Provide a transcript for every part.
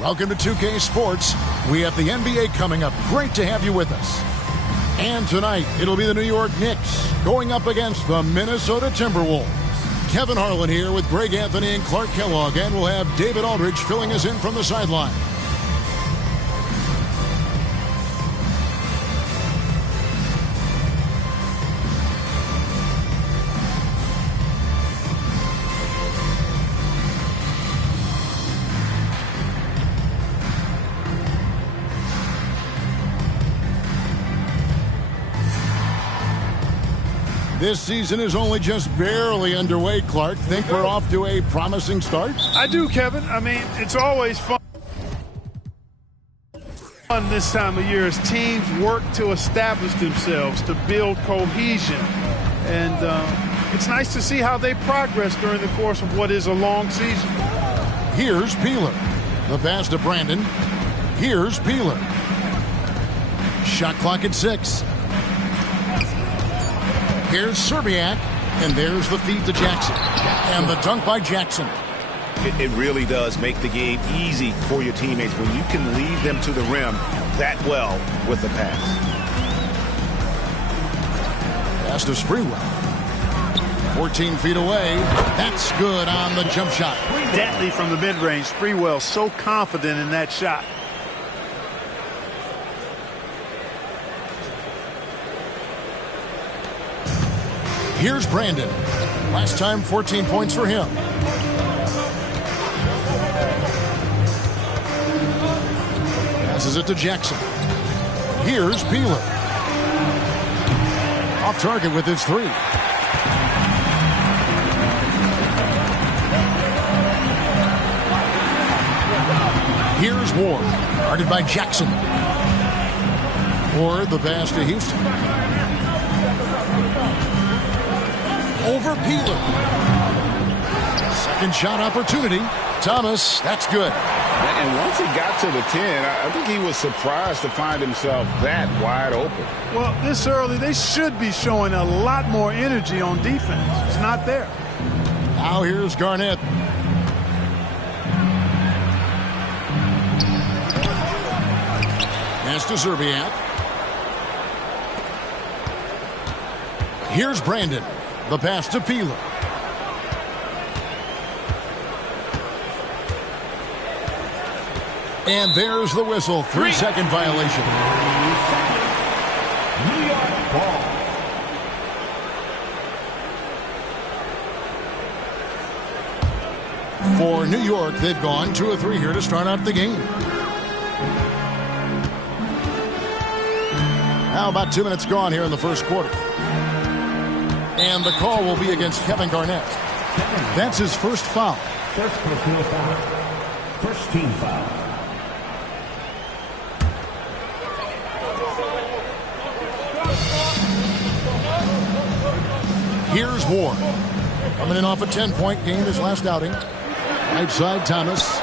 Welcome to 2K Sports. We have the NBA coming up. Great to have you with us. And tonight, it'll be the New York Knicks going up against the Minnesota Timberwolves. Kevin Harlan here with Greg Anthony and Clark Kellogg, and we'll have David Aldridge filling us in from the sideline. This season is only just barely underway, Clark. Think we're off to a promising start? I do, Kevin. I mean, it's always fun this time of year as teams work to establish themselves, to build cohesion. And it's nice to see how they progress during the course of what is a long season. Here's Peeler. The pass to Brandon. Here's Peeler. Shot clock at 6. Here's Serbiak, and there's the feed to Jackson. And the dunk by Jackson. It really does make the game easy for your teammates when you can lead them to the rim that well with the pass. Pass to Sprewell. 14 feet away. That's good on the jump shot. Deadly from the mid-range. Sprewell so confident in that shot. Here's Brandon. Last time, 14 points for him. Passes it to Jackson. Here's Peeler. Off target with his 3. Here's Ward. Guarded by Jackson. Ward, the pass to Houston. Over Peeler. Second shot opportunity. Thomas, that's good. And once he got to the 10, I think he was surprised to find himself that wide open. Well, this early, they should be showing a lot more energy on defense. It's not there. Now here's Garnett. Pass to Serbiak. Here's Brandon. The pass to Peeler. And there's the whistle. 3-second violation. New York ball. For New York, they've gone 2 of 3 here to start out the game. Now about 2 minutes gone here in the first quarter. And the call will be against Kevin Garnett. That's his first foul. First personal foul. First team foul. Here's Ward. Coming in off a 10-point game his last outing. Right side, Thomas.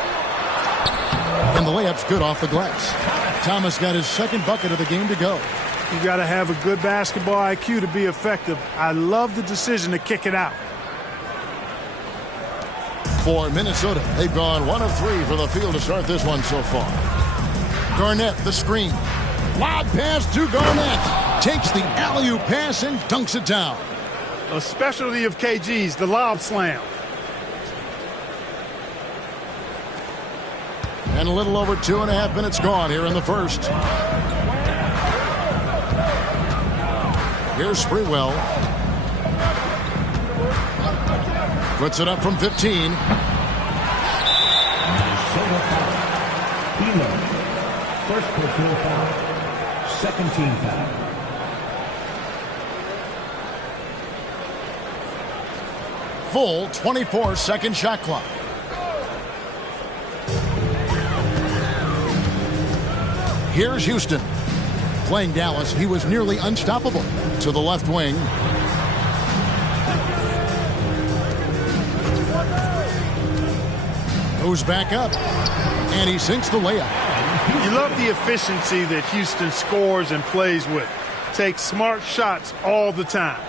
And the layup's good off the glass. Thomas got his second bucket of the game to go. You got to have a good basketball IQ to be effective. I love the decision to kick it out. For Minnesota, they've gone 1 of 3 for the field to start this one so far. Garnett, the screen. Lob pass to Garnett. Takes the alley-oop pass and dunks it down. A specialty of KG's, the lob slam. And a little over 2.5 minutes gone here in the first. Here's Sprewell. Puts it up from 15. First personal foul. Second team foul. Full 24-second shot clock. Here's Houston. Playing Dallas, he was nearly unstoppable. To the left wing. Goes back up. And he sinks the layup. You love the efficiency that Houston scores and plays with. Takes smart shots all the time.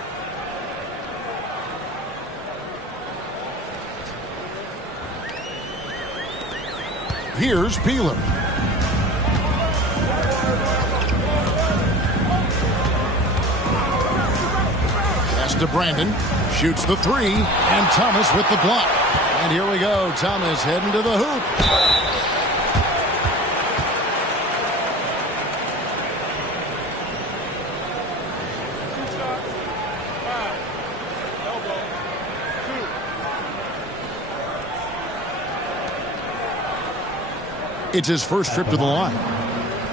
Here's Peeler. Pass to Brandon. Shoots the three. And Thomas with the block. And here we go. Thomas heading to the hoop. It's his first trip to the line.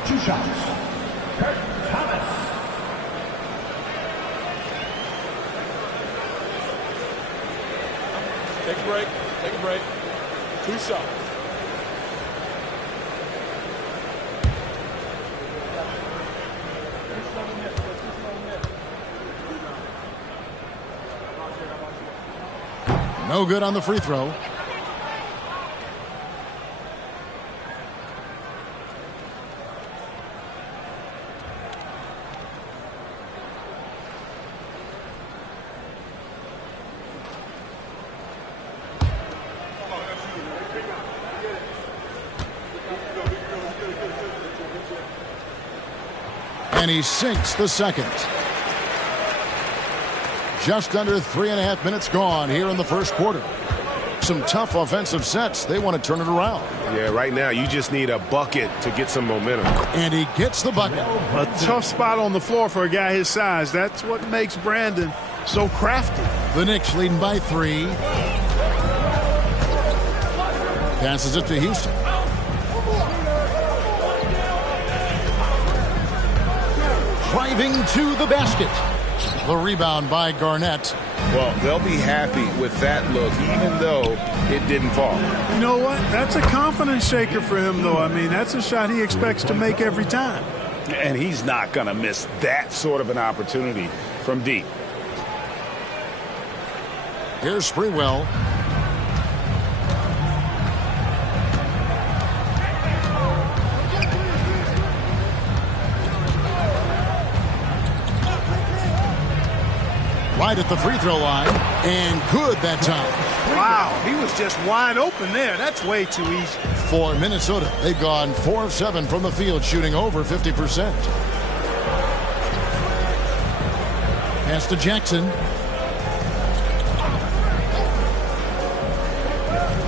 2 shots. Kurt Thomas. Take a break. Take a break. 2 shots. No good on the free throw. And he sinks the second. Just under 3.5 minutes gone here in the first quarter. Some tough offensive sets. They want to turn it around. Yeah, right now you just need a bucket to get some momentum. And he gets the bucket. A tough spot on the floor for a guy his size. That's what makes Brandon so crafty. The Knicks leading by 3. Passes it to Houston. Driving to the basket. The rebound by Garnett. Well, they'll be happy with that look, even though it didn't fall. You know what? That's a confidence shaker for him, though. I mean, that's a shot he expects to make every time. And he's not going to miss that sort of an opportunity from deep. Here's Sprewell. Right at the free throw line, and good that time. Wow, he was just wide open there. That's way too easy. For Minnesota, they've gone 4 of 7 from the field, shooting over 50%. Pass to Jackson.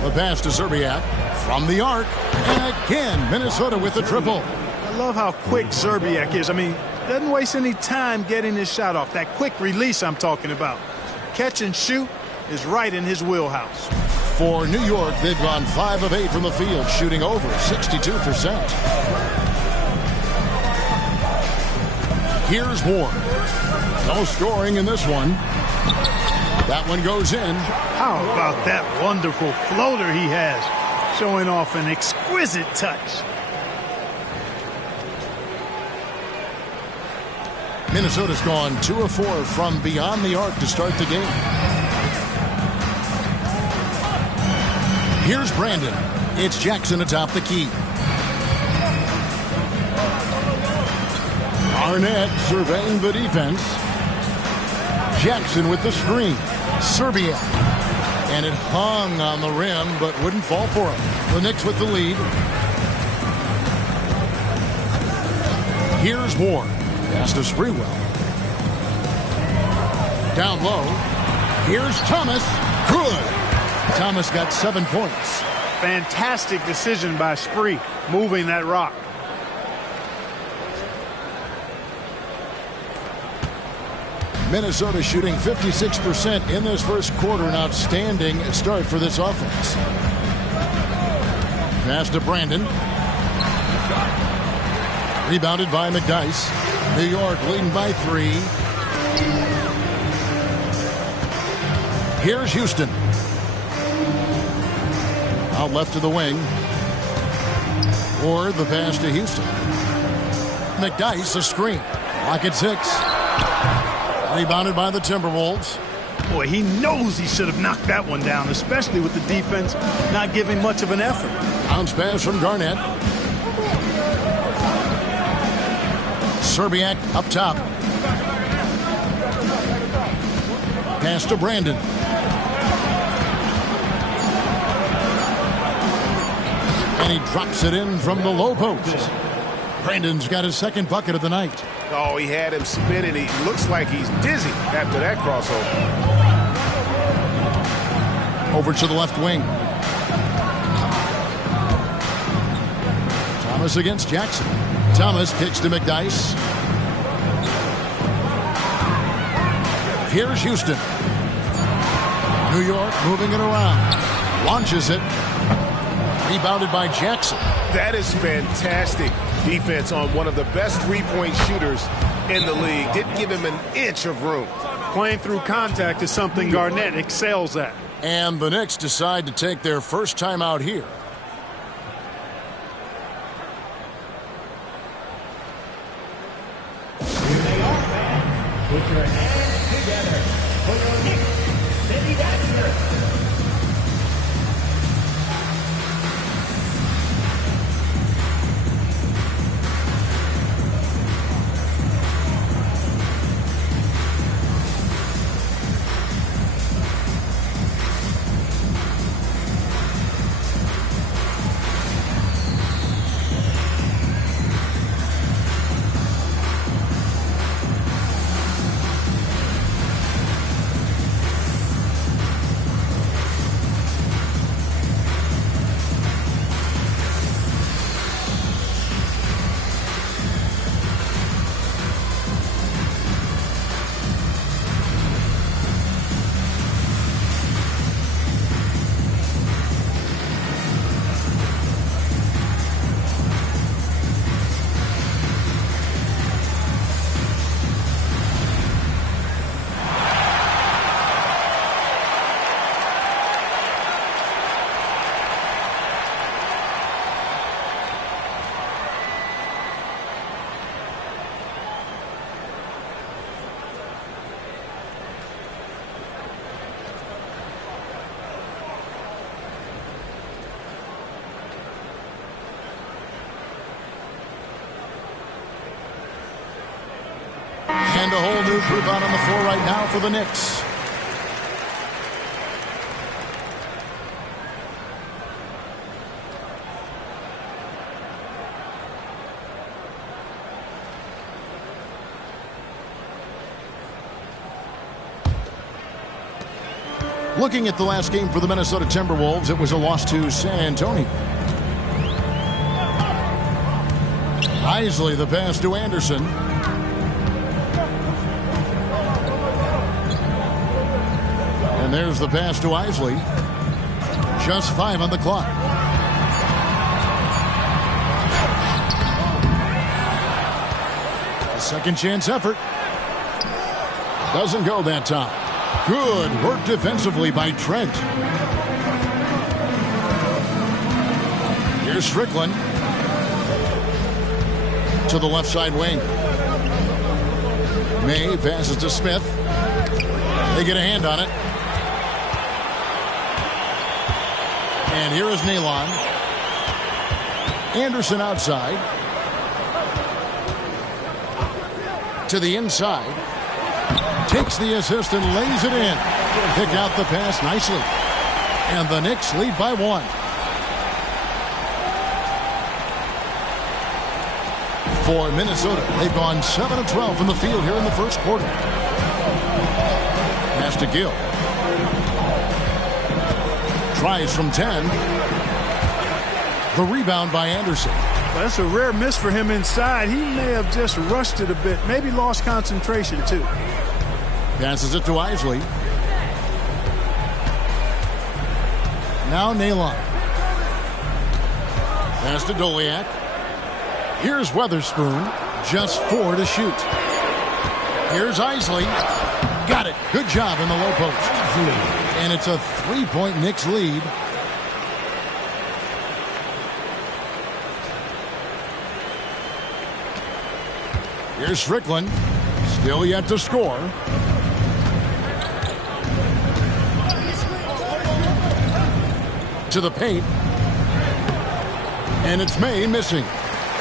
The pass to Zerbiak from the arc, and again Minnesota with the triple. I love how quick Zerbiak is. I mean, doesn't waste any time getting his shot off. That quick release I'm talking about. Catch and shoot is right in his wheelhouse. For New York, they've gone 5 of 8 from the field, shooting over 62%. Here's Ward. No scoring in this one. That one goes in. How about that wonderful floater he has, showing off an exquisite touch. Minnesota's gone 2 of 4 from beyond the arc to start the game. Here's Brandon. It's Jackson atop the key. Arnett surveying the defense. Jackson with the screen. Zerbiak. And it hung on the rim, but wouldn't fall for him. The Knicks with the lead. Here's Ward. Pass to Sprewell. Down low. Here's Thomas. Good. Thomas got 7 points. Fantastic decision by Spree, moving that rock. Minnesota shooting 56% in this first quarter. An outstanding start for this offense. Pass to Brandon. Rebounded by McDyess. New York leading by 3. Here's Houston. Out left to the wing. Or the pass to Houston. McDyess a screen. Lock at 6. Rebounded by the Timberwolves. Boy, he knows he should have knocked that one down, especially with the defense not giving much of an effort. Bounce pass from Garnett. Zerbiak up top. Pass to Brandon. And he drops it in from the low post. Brandon's got his second bucket of the night. Oh, he had him spinning. He looks like he's dizzy after that crossover. Over to the left wing. Thomas against Jackson. Thomas kicks to McDyess. Here's Houston. New York moving it around. Launches it. Rebounded by Jackson. That is fantastic defense on one of the best three-point shooters in the league. Didn't give him an inch of room. Playing through contact is something Garnett excels at. And the Knicks decide to take their first time out here. Here they are, fans. Put your hands together for your Knicks City Dancer. And a whole new group out on the floor right now for the Knicks. Looking at the last game for the Minnesota Timberwolves, it was a loss to San Antonio. Isley the pass to Anderson. And there's the pass to Isley. Just 5 on the clock. A second chance effort. Doesn't go that time. Good work defensively by Trent. Here's Strickland. To the left side wing. May passes to Smith. They get a hand on it. And here is Nalon. Anderson outside. To the inside. Takes the assist and lays it in. Pick out the pass nicely. And the Knicks lead by 1. For Minnesota, they've gone 7 of 12 from the field here in the first quarter. Pass to Gill. Tries from 10. The rebound by Anderson. Well, that's a rare miss for him inside. He may have just rushed it a bit. Maybe lost concentration, too. Passes it to Isley. Now Nalon. Pass to Doliak. Here's Weatherspoon. Just 4 to shoot. Here's Isley. Got it. Good job in the low post. And it's a 3-point Knicks lead. Here's Strickland. Still yet to score. To the paint. And it's May missing.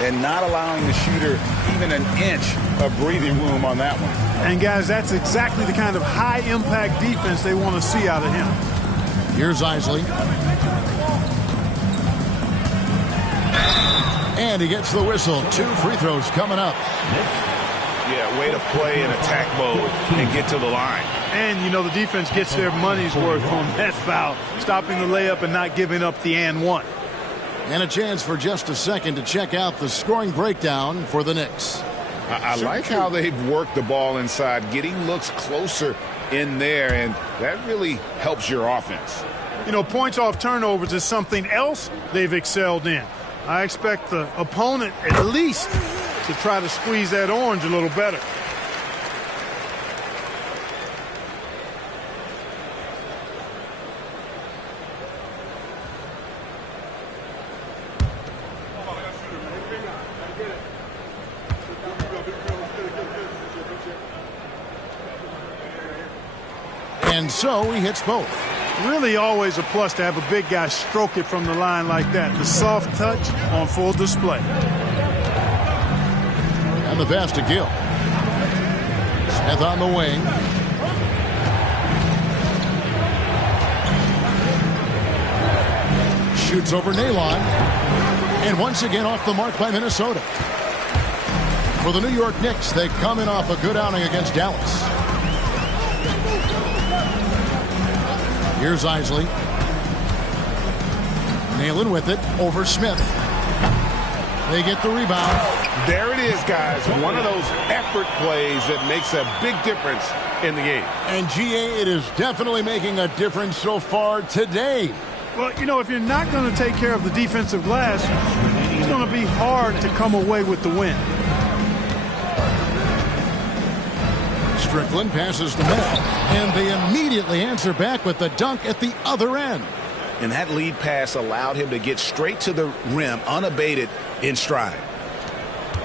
And not allowing the shooter even an inch of breathing room on that one. And, guys, that's exactly the kind of high-impact defense they want to see out of him. Here's Isley. And he gets the whistle. 2 free throws coming up. Yeah, way to play in attack mode and get to the line. And, you know, the defense gets their money's worth on that foul, stopping the layup and not giving up the and one. And a chance for just a second to check out the scoring breakdown for the Knicks. I like how they've worked the ball inside, getting looks closer in there, and that really helps your offense. You know, points off turnovers is something else they've excelled in. I expect the opponent at least to try to squeeze that orange a little better. And so he hits both. Really always a plus to have a big guy stroke it from the line like that. The soft touch on full display. And the pass to Gill. Smith on the wing. Shoots over Nalon. And once again off the mark by Minnesota. For the New York Knicks, they come in off a good outing against Dallas. Here's Isley. Nalon with it over Smith. They get the rebound. There it is, guys. One of those effort plays that makes a big difference in the game. And GA, it is definitely making a difference so far today. Well, you know, if you're not going to take care of the defensive glass, it's going to be hard to come away with the win. Strickland passes the ball, and they immediately answer back with the dunk at the other end. And that lead pass allowed him to get straight to the rim unabated in stride.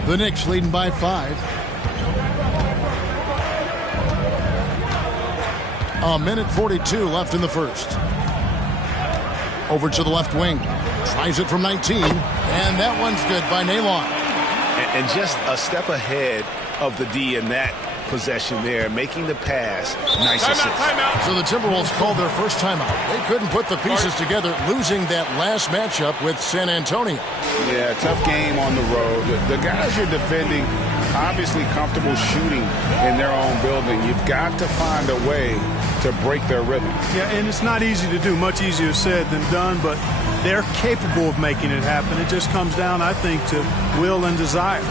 The Knicks leading by 5. A minute 42 left in the first. Over to the left wing. Tries it from 19, and that one's good by Nalon. And just a step ahead of the D in that possession there, making the pass. Nice assist. Timeout. So the Timberwolves called their first timeout. They couldn't put the pieces together, losing that last matchup with San Antonio. Yeah, tough game on the road. The guys you're defending, obviously comfortable shooting in their own building. You've got to find a way to break their rhythm. Yeah, and it's not easy to do. Much easier said than done, but they're capable of making it happen. It just comes down, I think, to will and desire.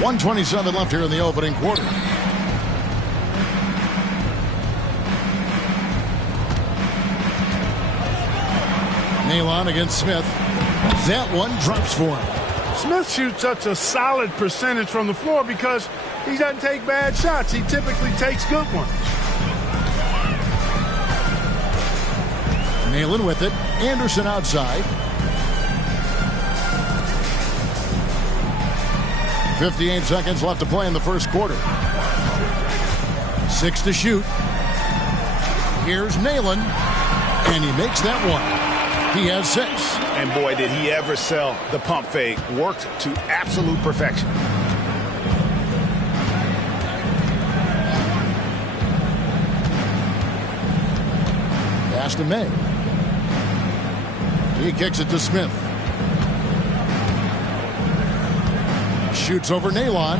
.127 left here in the opening quarter. Nalon against Smith. That one drops for him. Smith shoots such a solid percentage from the floor because he doesn't take bad shots. He typically takes good ones. Nalon with it. Anderson outside. 58 seconds left to play in the first quarter. 6 to shoot. Here's Nalen, and he makes that one. He has 6. And boy, did he ever sell the pump fake. Worked to absolute perfection. Pass to May. He kicks it to Smith. Shoots over Nalon.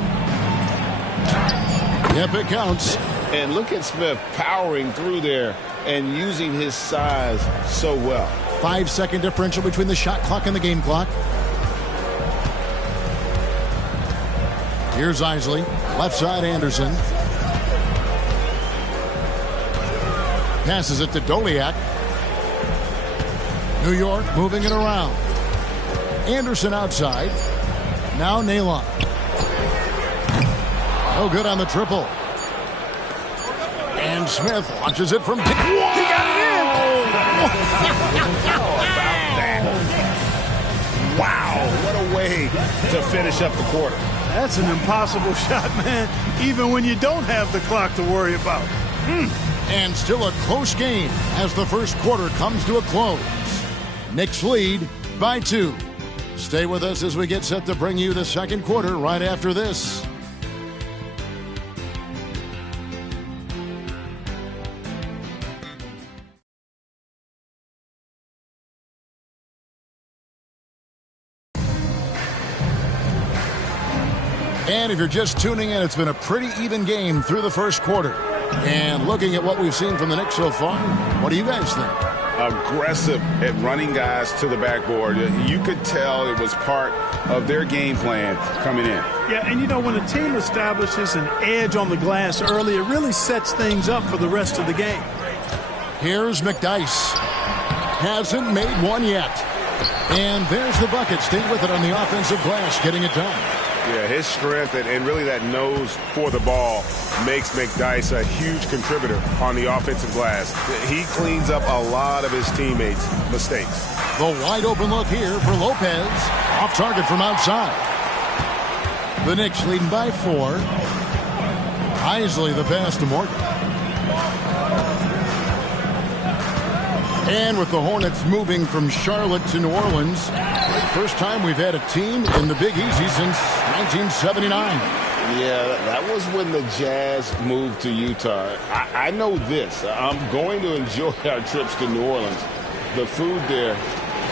Yep, it counts. And look at Smith powering through there and using his size so well. 5-second differential between the shot clock and the game clock. Here's Isley. Left side, Anderson. Passes it to Doliak. New York moving it around. Anderson outside. Now Nalon. No good on the triple. And Smith launches it from deep. He got it in! How about that? Wow, what a way to finish up the quarter. That's an impossible shot, man, even when you don't have the clock to worry about. And still a close game as the first quarter comes to a close. Knicks lead by 2. Stay with us as we get set to bring you the second quarter right after this. And if you're just tuning in, it's been a pretty even game through the first quarter. And looking at what we've seen from the Knicks so far, what do you guys think? Aggressive at running guys to the backboard. You could tell it was part of their game plan coming in. Yeah, and you know, when a team establishes an edge on the glass early, it really sets things up for the rest of the game. Here's McDyess. Hasn't made one yet. And there's the bucket. Stayed with it on the offensive glass, getting it done. Yeah, his strength and really that nose for the ball makes McDyess a huge contributor on the offensive glass. He cleans up a lot of his teammates' mistakes. The wide open look here for Lopez. Off target from outside. The Knicks leading by 4. Isley the pass to Morgan. And with the Hornets moving from Charlotte to New Orleans, first time we've had a team in the Big Easy since 1979. Yeah, that was when the Jazz moved to Utah. I know this. I'm going to enjoy our trips to New Orleans. The food there,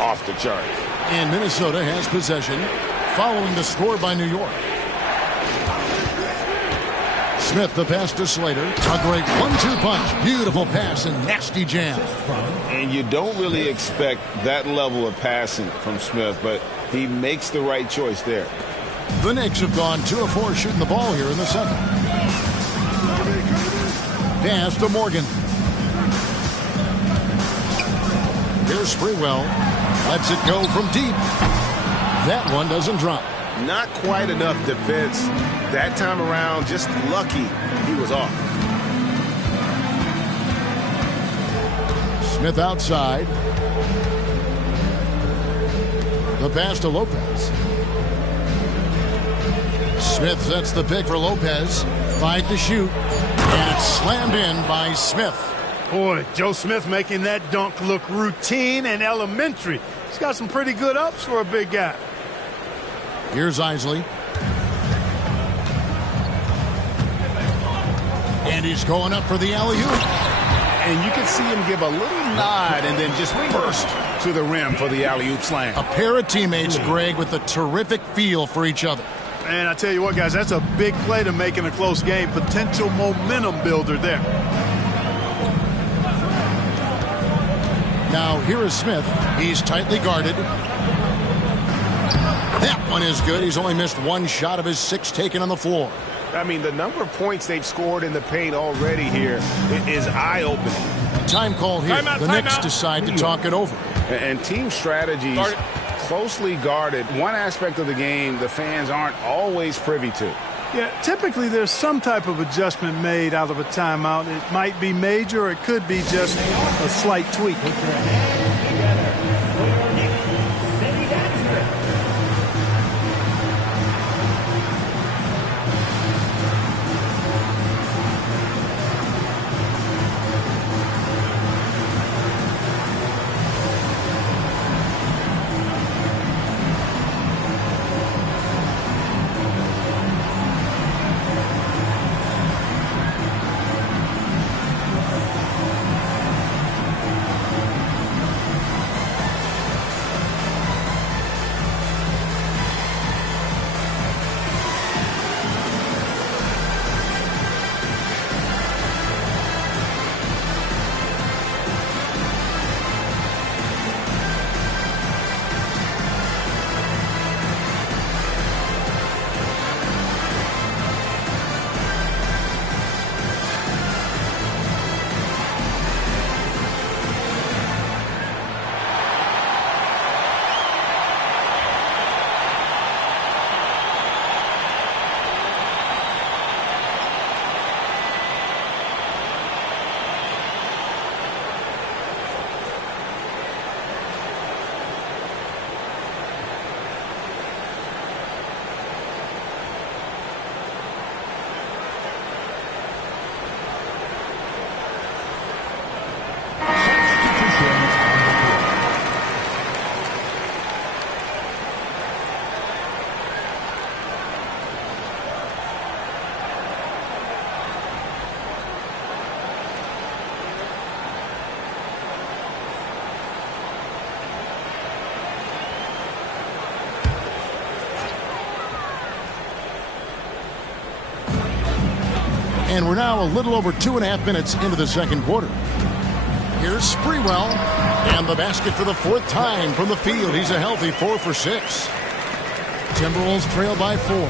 off the chart. And Minnesota has possession following the score by New York. Smith the pass to Slater. A great 1-2 punch. Beautiful pass and nasty jam. And you don't really expect that level of passing from Smith, but he makes the right choice there. The Knicks have gone 2 of 4 shooting the ball here in the second. Pass to Morgan. Here's Sprewell. Lets it go from deep. That one doesn't drop. Not quite enough defense that time around. Just lucky he was off. Smith outside. The pass to Lopez. Smith sets the pick for Lopez. 5 to shoot. And it's slammed in by Smith. Boy, Joe Smith making that dunk look routine and elementary. He's got some pretty good ups for a big guy. Here's Isley. And he's going up for the alley-oop. And you can see him give a little nod and then just burst to the rim for the alley-oop slam. A pair of teammates, Greg, with a terrific feel for each other. And I tell you what, guys, that's a big play to make in a close game. Potential momentum builder there. Now, here is Smith. He's tightly guarded. That one is good. He's only missed 1 shot of his 6 taken on the floor. I mean, the number of points they've scored in the paint already here is eye-opening. Time call here. Timeout, the Knicks decide to talk it over. And team strategies closely guarded. One aspect of the game the fans aren't always privy to. Yeah, typically there's some type of adjustment made out of a timeout. It might be major or it could be just a slight tweak. And we're now a little over 2.5 minutes into the second quarter. Here's Sprewell. And the basket for the 4th time from the field. He's a healthy 4 for 6. Timberwolves trail by 4.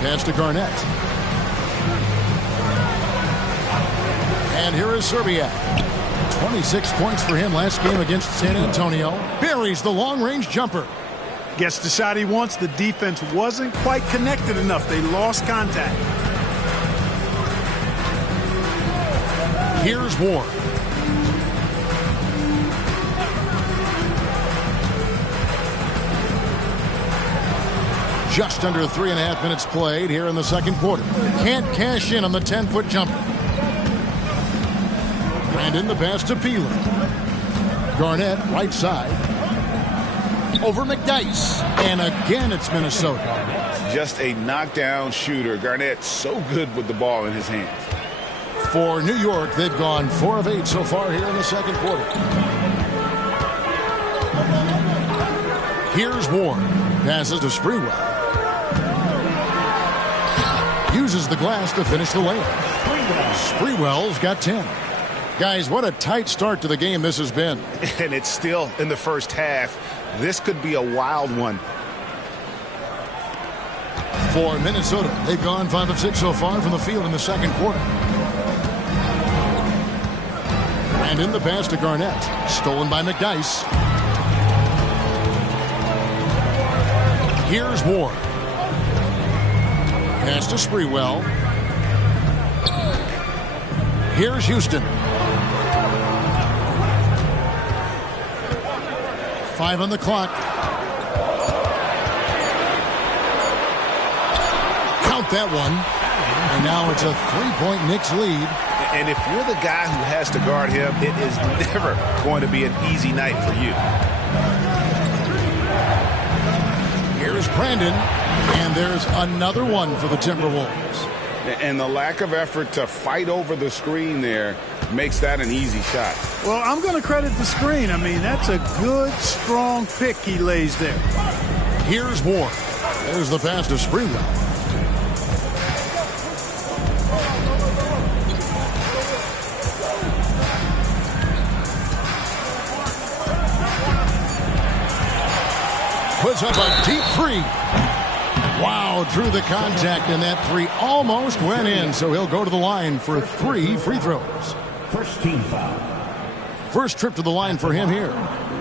Pass to Garnett. And here is Serbiak. 26 points for him last game against San Antonio. Buries the long-range jumper. Gets the shot he wants. The defense wasn't quite connected enough. They lost contact. Here's Ward. Just under 3.5 minutes played here in the second quarter. Can't cash in on the 10-foot jumper. And in the pass to Peeler. Garnett, right side. Over McDyess. And again, it's Minnesota. Just a knockdown shooter. Garnett so good with the ball in his hands. For New York, they've gone 4 of 8 so far here in the second quarter. Here's Ward. Passes to Sprewell. Uses the glass to finish the layup. Sprewell's got 10. Guys, what a tight start to the game this has been. And it's still in the first half. This could be a wild one. For Minnesota, they've gone 5 of 6 so far from the field in the second quarter. And in the pass to Garnett. Stolen by McDyess. Here's Ward. Pass to Sprewell. Here's Houston. 5 on the clock. Count that one. And now it's a 3-point Knicks lead. And if you're the guy who has to guard him, it is never going to be an easy night for you. Here's Brandon. And there's another one for the Timberwolves. And the lack of effort to fight over the screen there makes that an easy shot. Well, I'm going to credit the screen. I mean, that's a good, strong pick he lays there. Here's Ward. There's the pass to Sprewell. Puts up a deep 3. Wow, drew the contact, and that 3 almost went in, so he'll go to the line for 3 free throws. First team foul. First trip to the line for him here.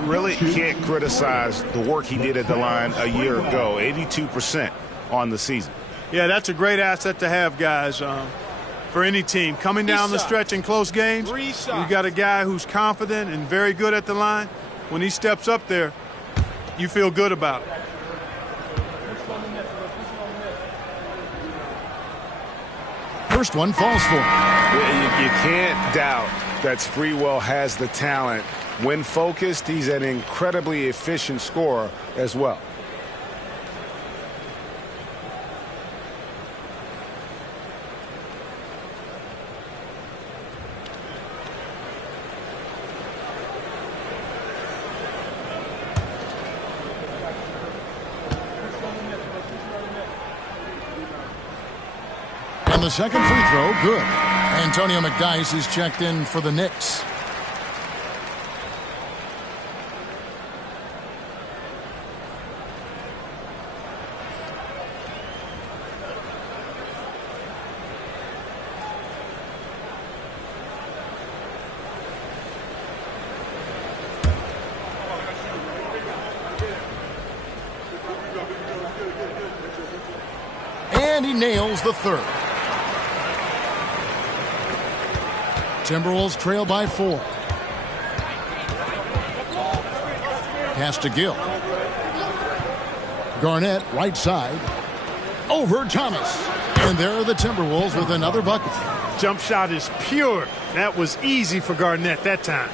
Really can't criticize the work he did at the line a year ago. 82% on the season. Yeah, that's a great asset to have, guys, for any team. Coming down the stretch in close games, you got a guy who's confident and very good at the line. When he steps up there, you feel good about it. First one falls for him. You can't doubt that Sprewell has the talent. When focused, he's an incredibly efficient scorer as well. And the second free throw, good. Antonio McDyess is checked in for the Knicks. And he nails the third. Timberwolves trail by 4. Pass to Gill. Garnett, right side. Over Thomas. And there are the Timberwolves with another bucket. Jump shot is pure. That was easy for Garnett that time.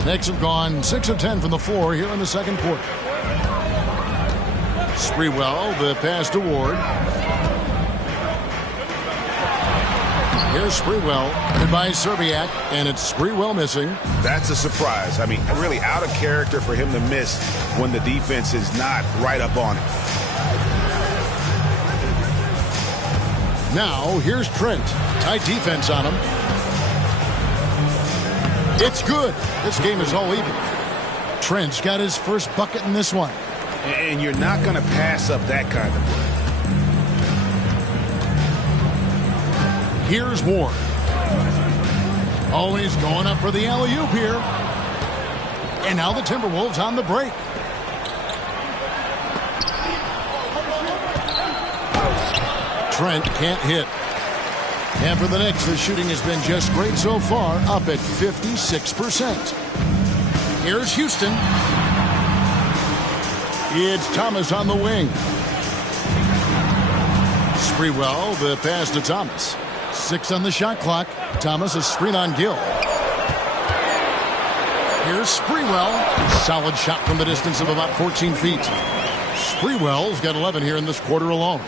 The Knicks have gone 6 of 10 from the floor here in the second quarter. Sprewell, the pass to Ward. Here's Sprewell. Goodbye, Serbiak. And it's Sprewell missing. That's a surprise. I mean, really out of character for him to miss when the defense is not right up on him. Now, here's Trent. Tight defense on him. It's good. This game is all even. Trent's got his first bucket in this one. And you're not going to pass up that kind of play. Here's Ward. Always going up for the alley-oop here. And now the Timberwolves on the break. Trent can't hit. And for the Knicks, the shooting has been just great so far, up at 56%. Here's Houston. It's Thomas on the wing. Sprewell, the pass to Thomas. 6 on the shot clock. Thomas, a screen on Gill. Here's Sprewell. Solid shot from the distance of about 14 feet. Sprewell's got 11 here in this quarter alone.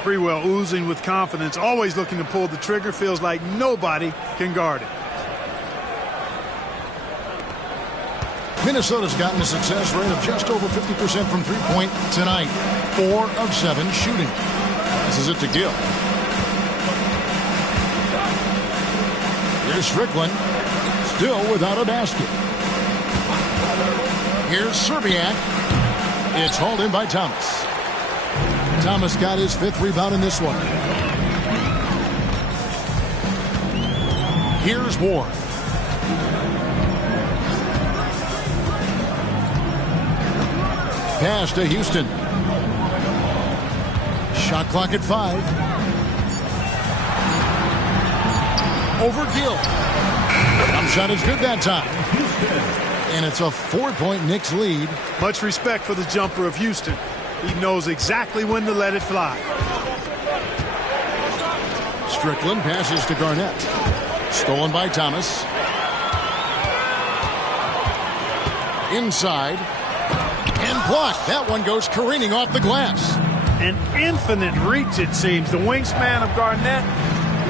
Sprewell oozing with confidence, always looking to pull the trigger. Feels like nobody can guard it. Minnesota's gotten a success rate of just over 50% from three-point tonight. 4 of 7 shooting. This is it to Gill. Here's Strickland. Still without a basket. Here's Serbiak. It's hauled in by Thomas. Thomas got his 5th rebound in this one. Here's Ward. Pass to Houston. Shot clock at 5. Over Gill. Jump shot is good that time. And it's a 4-point Knicks lead. Much respect for the jumper of Houston. He knows exactly when to let it fly. Strickland passes to Garnett. Stolen by Thomas. Inside. And blocked. That one goes careening off the glass. An infinite reach, it seems. The wingspan of Garnett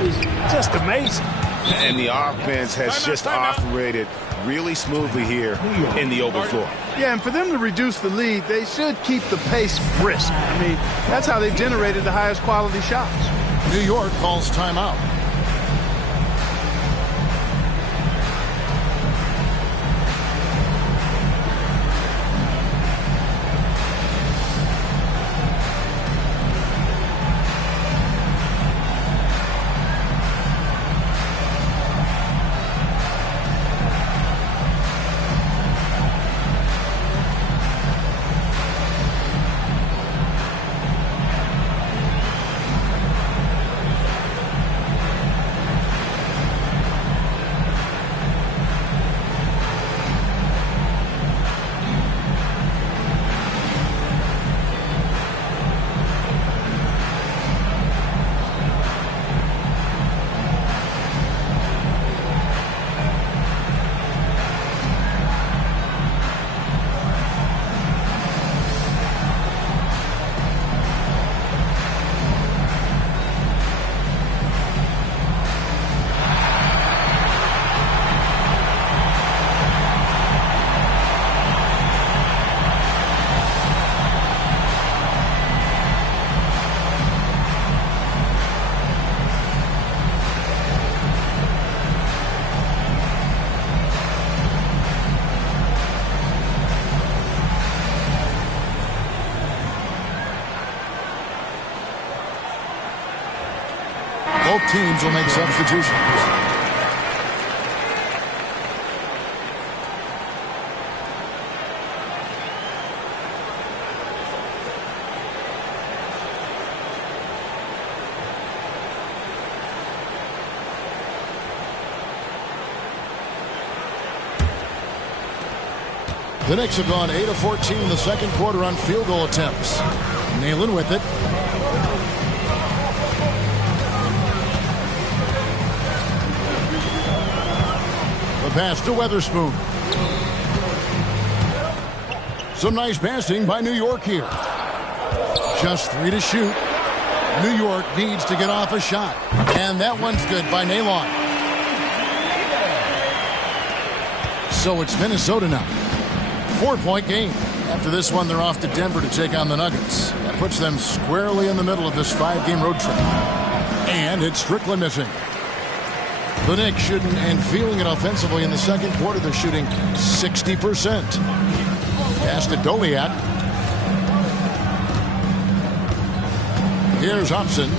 is just amazing. And the offense has just operated really smoothly here in the open floor. Yeah, and for them to reduce the lead, they should keep the pace brisk. I mean, that's how they've generated the highest quality shots. New York calls timeout. Both teams will make substitutions. The Knicks have gone 8 of 14 in the second quarter on field goal attempts. Nalen with it. The pass to Weatherspoon. Some nice passing by New York here. Just 3 to shoot. New York needs to get off a shot. And that one's good by Nalon. So it's Minnesota now. 4-point game. After this one, they're off to Denver to take on the Nuggets. That puts them squarely in the middle of this 5-game road trip. And it's strictly missing. The Knicks shooting and feeling it offensively in the second quarter. They're shooting 60%. Pass to Doliak. Here's Hobson.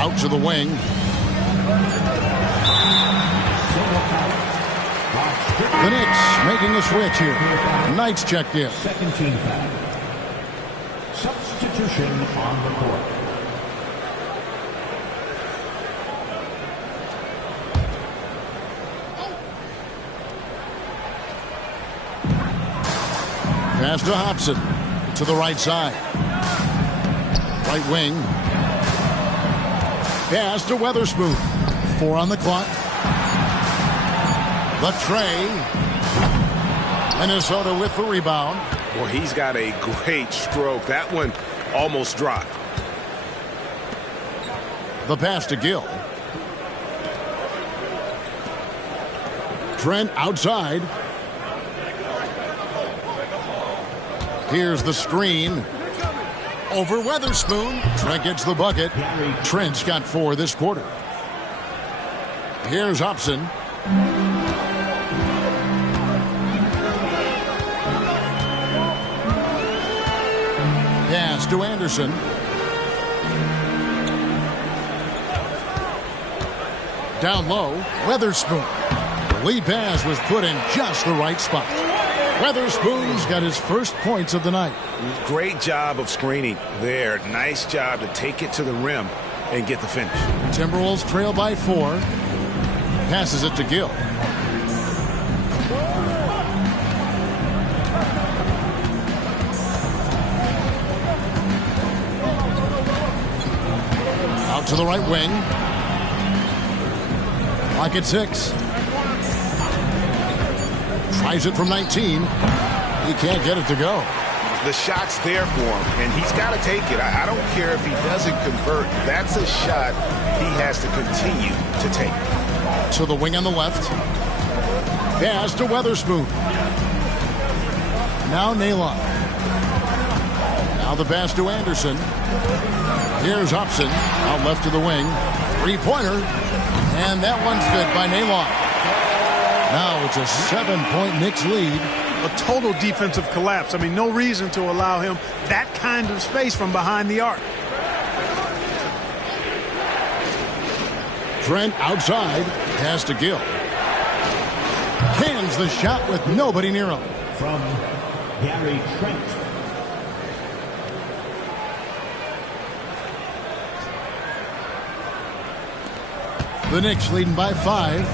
Out to the wing. The Knicks making a switch here. Knight's checked in. Second team foul. Substitution on the court. Pass to Hobson. To the right side. Right wing. Pass to Weatherspoon. 4 on the clock. The tray. Minnesota with the rebound. Well, he's got a great stroke. That one almost dropped. The pass to Gill. Trent outside. Here's the screen. Over Weatherspoon. Trent gets the bucket. Trent's got 4 this quarter. Here's Hobson. Pass to Anderson. Down low, Weatherspoon. The lead pass was put in just the right spot. Weatherspoon's got his first points of the night. Great job of screening there. Nice job to take it to the rim and get the finish. Timberwolves trail by 4. Passes it to Gill. Out to the right wing. Clock at 6. Tries it from 19. He can't get it to go. The shot's there for him, and he's got to take it. I don't care if he doesn't convert. That's a shot he has to continue to take. To the wing on the left. Pass to Weatherspoon. Now Nalon. Now the pass to Anderson. Here's Hobson. Out left to the wing. 3-pointer. And that one's good by Nalon. Now it's a 7-point Knicks lead. A total defensive collapse. I mean, no reason to allow him that kind of space from behind the arc. Trent outside. Pass to Gill. Hands the shot with nobody near him. From Gary Trent. The Knicks leading by 5.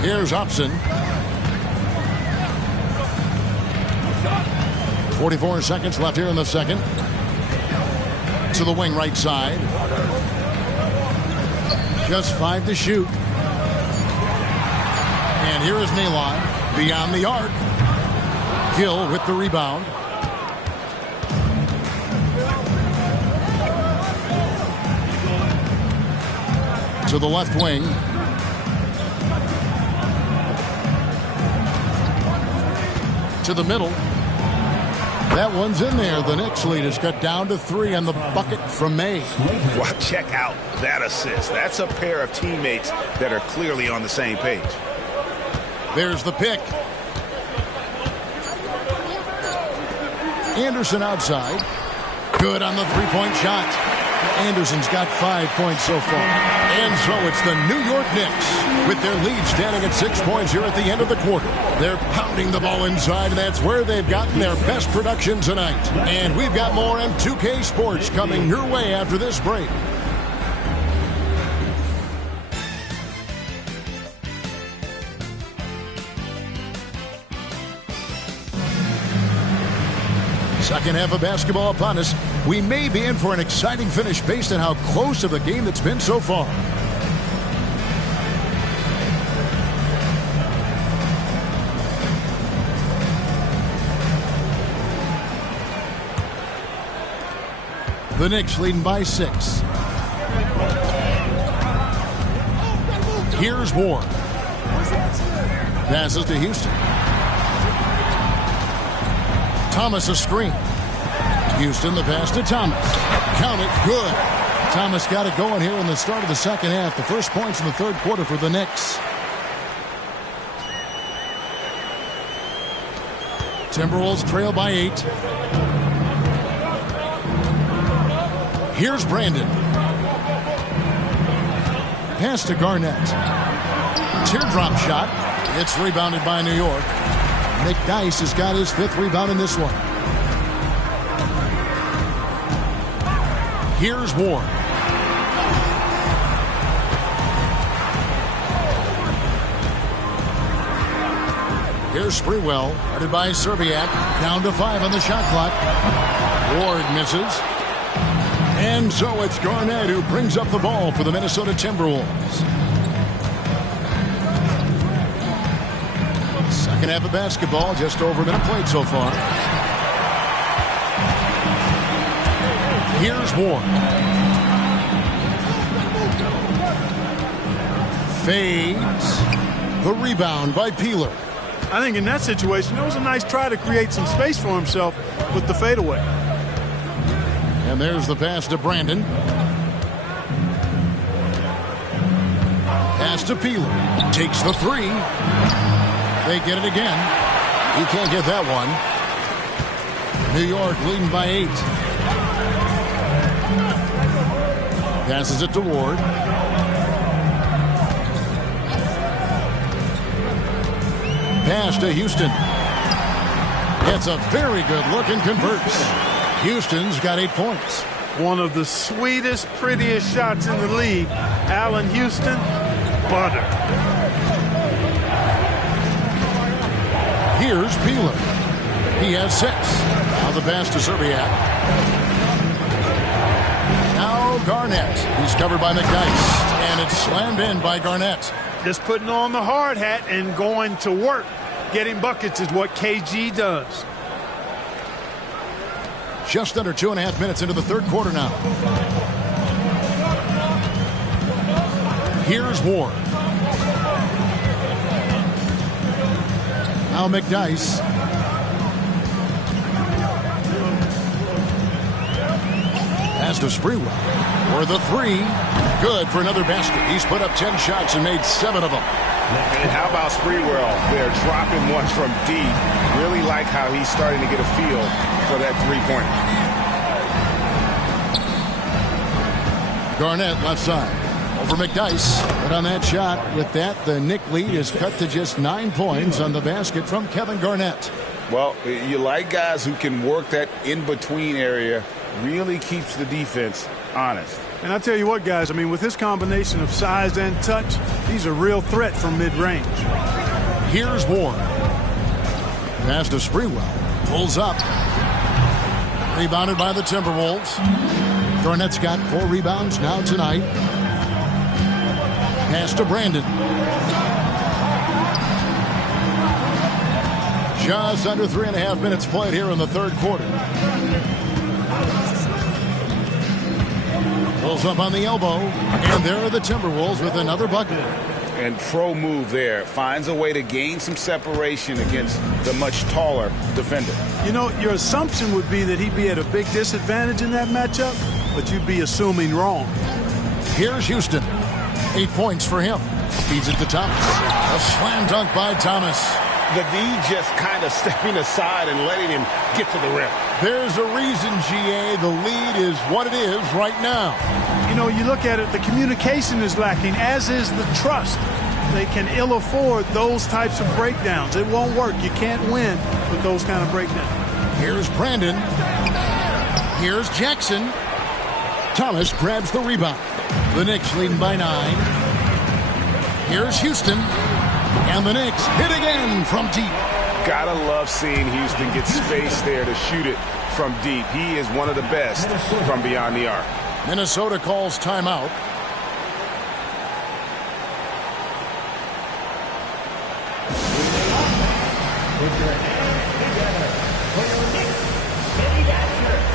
Here's Hobson. 44 seconds left here in the second. To the wing right side. Just 5 to shoot. And here is Nalon beyond the arc. Gill with the rebound. To the left wing. To the middle. That one's in there. The Knicks lead is cut down to 3 on the bucket from May. Well, check out that assist. That's a pair of teammates that are clearly on the same page. There's the pick. Anderson outside. Good on the 3-point shot. Anderson's got 5 points so far. And so it's the New York Knicks with their lead standing at 6 points here at the end of the quarter. They're pounding the ball inside, and that's where they've gotten their best production tonight. And we've got more M2K Sports coming your way after this break. Second half of basketball upon us. We may be in for an exciting finish based on how close of a game that's been so far. The Knicks leading by 6. Here's Ward. Passes to Houston. Thomas a screen. Houston the pass to Thomas. Count it. Good. Thomas got it going here in the start of the second half. The first points in the third quarter for the Knicks. Timberwolves trail by 8. Here's Brandon. Pass to Garnett. Teardrop shot. It's rebounded by New York. McDyess has got his 5th rebound in this one. Here's Ward. Here's Sprewell, guarded by Serbiak. Down to 5 on the shot clock. Ward misses. And so it's Garnett who brings up the ball for the Minnesota Timberwolves. Second half of basketball, just over a minute played so far. Here's Ward. Fades. The rebound by Peeler. I think in that situation, it was a nice try to create some space for himself with the fadeaway. And there's the pass to Brandon. Pass to Peeler. Takes the 3. They get it again. He can't get that one. New York leading by 8. Passes it to Ward. Pass to Houston. Gets a very good look and converts. Houston's got 8 points. One of the sweetest, prettiest shots in the league. Allen Houston, butter. Here's Peeler. He has 6. Now the pass to Serbiak. Now Garnett. He's covered by McDyess. And it's slammed in by Garnett. Just putting on the hard hat and going to work. Getting buckets is what KG does. Just under 2.5 minutes into the third quarter now. Here's Ward. Now McDyess. Pass to Sprewell. For the 3. Good for another basket. He's put up 10 shots and made 7 of them. And how about Sprewell? They're dropping ones from deep. Really like how he's starting to get a feel for that 3-pointer. Garnett left side. Over McDyess. But on that shot, with that, the Knick lead is cut to just 9 points on the basket from Kevin Garnett. Well, you like guys who can work that in-between area. Really keeps the defense honest. And I tell you what, guys, I mean, with this combination of size and touch, he's a real threat from mid-range. Here's Ward. Pass to Sprewell. Pulls up. Rebounded by the Timberwolves. Garnett's got 4 rebounds now tonight. Pass to Brandon. Just under 3.5 minutes played here in the third quarter. Pulls up on the elbow, and there are the Timberwolves with another bucket. And pro move there. Finds a way to gain some separation against the much taller defender. You know, your assumption would be that he'd be at a big disadvantage in that matchup, but you'd be assuming wrong. Here's Houston. 8 points for him. Feeds it to Thomas. A slam dunk by Thomas. The D just kind of stepping aside and letting him get to the rim. There's a reason, GA, the lead is what it is right now. You know, you look at it, the communication is lacking, as is the trust. They can ill afford those types of breakdowns. It won't work. You can't win with those kind of breakdowns. Here's Brandon. Here's Jackson. Thomas grabs the rebound. The Knicks leading by 9. Here's Houston. And the Knicks hit again from deep. Gotta love seeing Houston get space there to shoot it from deep. He is one of the best from beyond the arc. Minnesota calls timeout. Put your hands together for your Knicks City Dancers.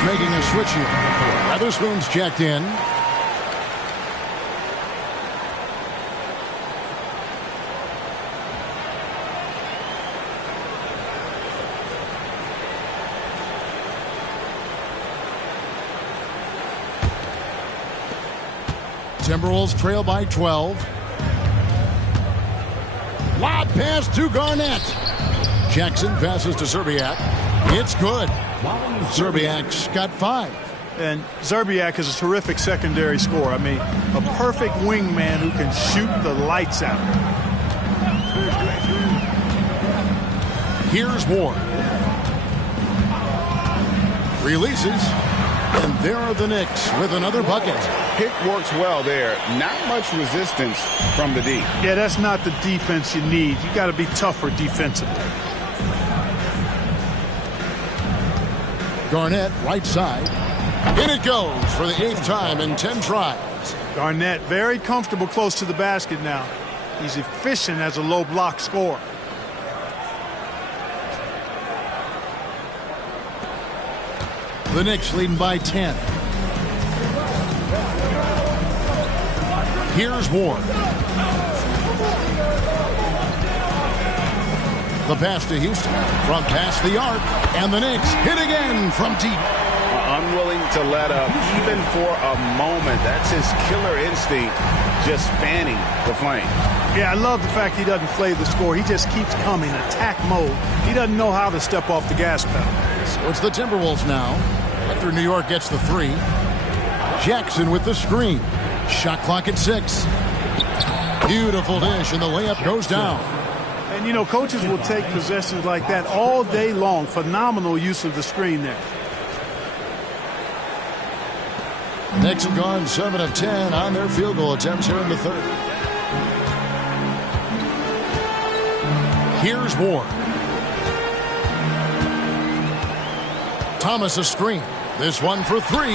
Knicks making a switch here. Weatherspoon's checked in. Timberwolves trail by 12. Lob pass to Garnett. Jackson passes to Zerbiak. It's good. Zerbiak's got 5. And Zerbiak is a terrific secondary scorer. I mean, a perfect wingman who can shoot the lights out. Here's Ward. Releases. And there are the Knicks with another bucket. Pick works well there. Not much resistance from the D. Yeah, that's not the defense you need. You got to be tougher defensively. Garnett, right side. In it goes for the 8th time in 10 tries. Garnett very comfortable close to the basket now. He's efficient as a low block scorer. The Knicks leading by 10. Here's Ward. The pass to Houston. From past the arc. And the Knicks hit again from deep. Unwilling to let up even for a moment. That's his killer instinct, just fanning the flame. Yeah, I love the fact he doesn't play the score. He just keeps coming, attack mode. He doesn't know how to step off the gas pedal. So it's the Timberwolves now. After New York gets the 3. Jackson with the screen. Shot clock at 6. Beautiful dish, and the layup goes down. And, you know, coaches will take possessions like that all day long. Phenomenal use of the screen there. The Knicks have gone 7 of 10 on their field goal attempts here in the 3rd. Here's Ward. Thomas a screen. This one for 3.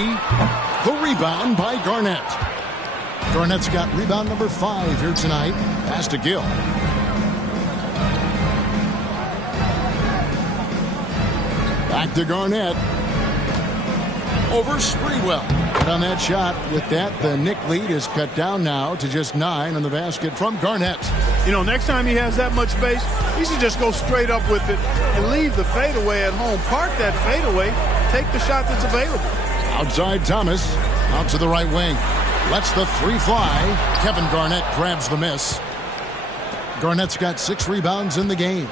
The rebound by Garnett. Garnett's got rebound number 5 here tonight. Pass to Gill. Back to Garnett. Over Sprewell. And on that shot, with that, the Knick lead is cut down now to just 9 on the basket from Garnett. You know, next time he has that much space, he should just go straight up with it and leave the fadeaway at home. Park that fadeaway. Take the shot that's available. Outside Thomas. Out to the right wing. Lets the 3 fly. Kevin Garnett grabs the miss. Garnett's got 6 rebounds in the game.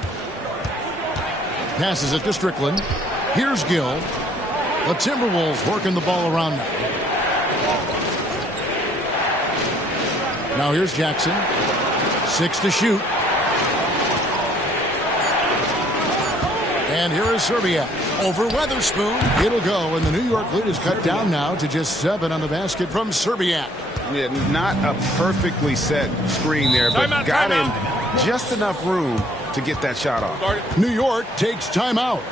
Passes it to Strickland. Here's Gill. The Timberwolves working the ball around now. Now here's Jackson. 6 to shoot. And here is Zerbiak. Over Weatherspoon. It'll go, and the New York lead is cut down now to just 7 on the basket from Zerbiak. Yeah, not a perfectly set screen there, but got in just enough room to get that shot off. New York takes timeout.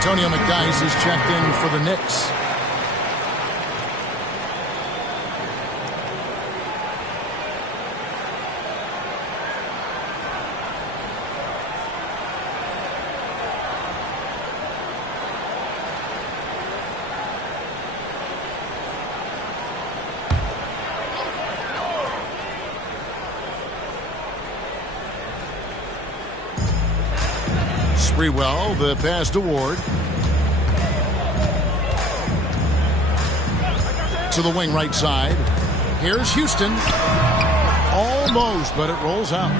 Antonio McDyess is checked in for the Knicks. Sprewell, the pass to Ward. To the wing right side. Here's Houston. Almost, but it rolls out.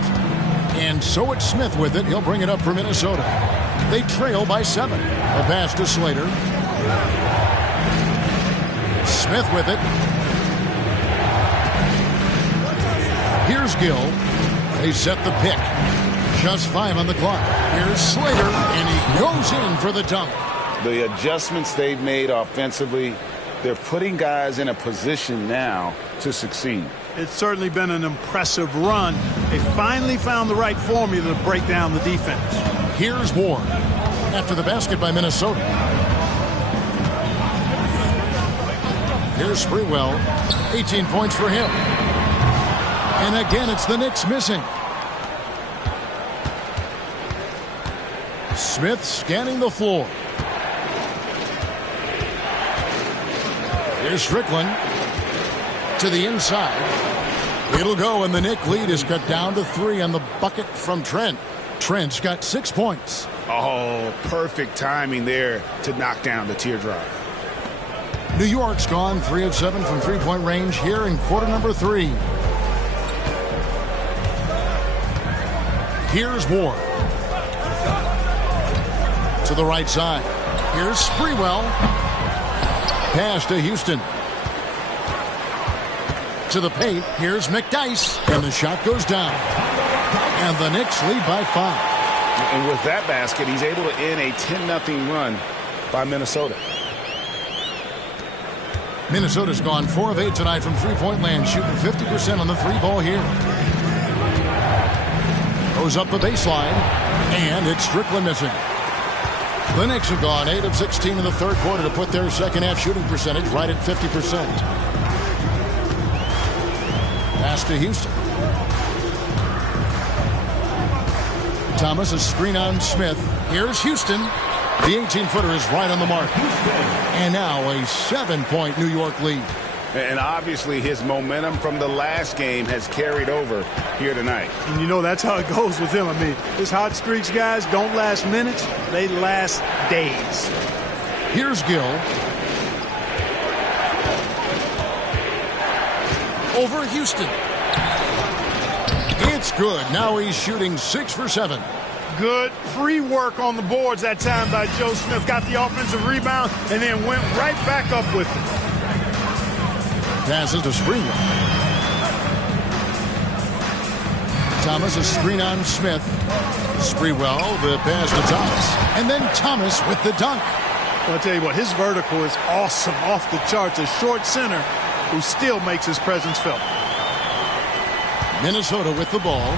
And so it's Smith with it. He'll bring it up for Minnesota. They trail by 7. A pass to Slater. Smith with it. Here's Gill. They set the pick. Just 5 on the clock. Here's Slater, and he goes in for the dunk. The adjustments they've made offensively, they're putting guys in a position now to succeed. It's certainly been an impressive run. They finally found the right formula to break down the defense. Here's Ward after the basket by Minnesota. Here's Sprewell. 18 points for him. And again, it's the Knicks missing. Smith scanning the floor. Here's Strickland to the inside. It'll go, and the Knicks lead is cut down to 3 on the bucket from Trent. Trent's got 6 points. Oh, perfect timing there to knock down the teardrop. New York's gone 3 of 7 from three-point range here in quarter number 3. Here's Ward. To the right side. Here's Sprewell. Pass to Houston. To the paint. Here's McDyess. And the shot goes down. And the Knicks lead by 5. And with that basket, he's able to end a 10-0 run by Minnesota. Minnesota's gone 4 of 8 tonight from three-point land, shooting 50% on the 3-ball here. Goes up the baseline. And it's Strickland missing. The Knicks have gone 8 of 16 in the third quarter to put their second-half shooting percentage right at 50%. Pass to Houston. Thomas, a screen on Smith. Here's Houston. The 18-footer is right on the mark. And now a 7-point New York lead. And obviously his momentum from the last game has carried over here tonight. And you know that's how it goes with him. I mean, his hot streaks, guys, don't last minutes. They last days. Here's Gill. Over Houston. It's good. Now he's shooting 6 for 7. Good pre-work on the boards that time by Joe Smith. Got the offensive rebound and then went right back up with it. Passes to Sprewell. Thomas, a screen on Smith. Sprewell, the pass to Thomas. And then Thomas with the dunk. Well, I'll tell you what, his vertical is awesome, off the charts. A short center who still makes his presence felt. Minnesota with the ball.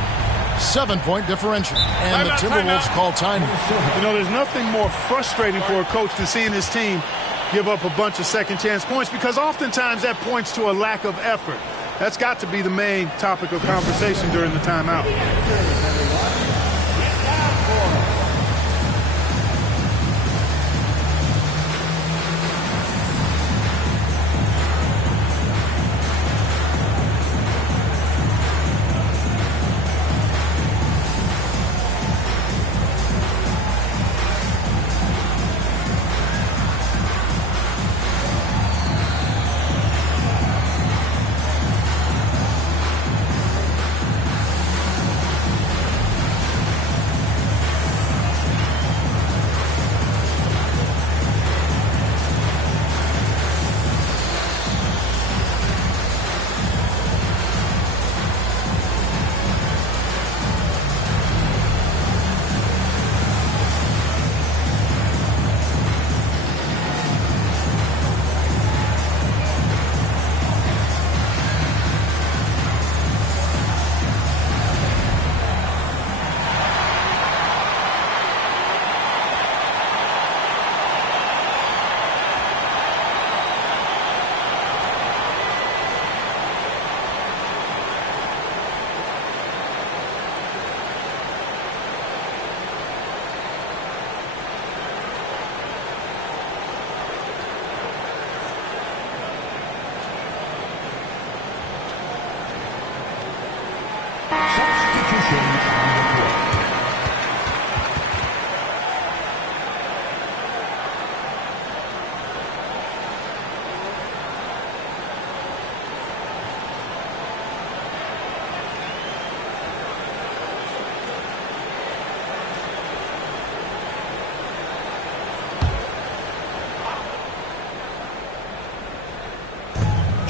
7-point differential. And the Timberwolves call time. You know, there's nothing more frustrating for a coach than seeing his team give up a bunch of second-chance points, because oftentimes that points to a lack of effort. That's got to be the main topic of conversation during the timeout.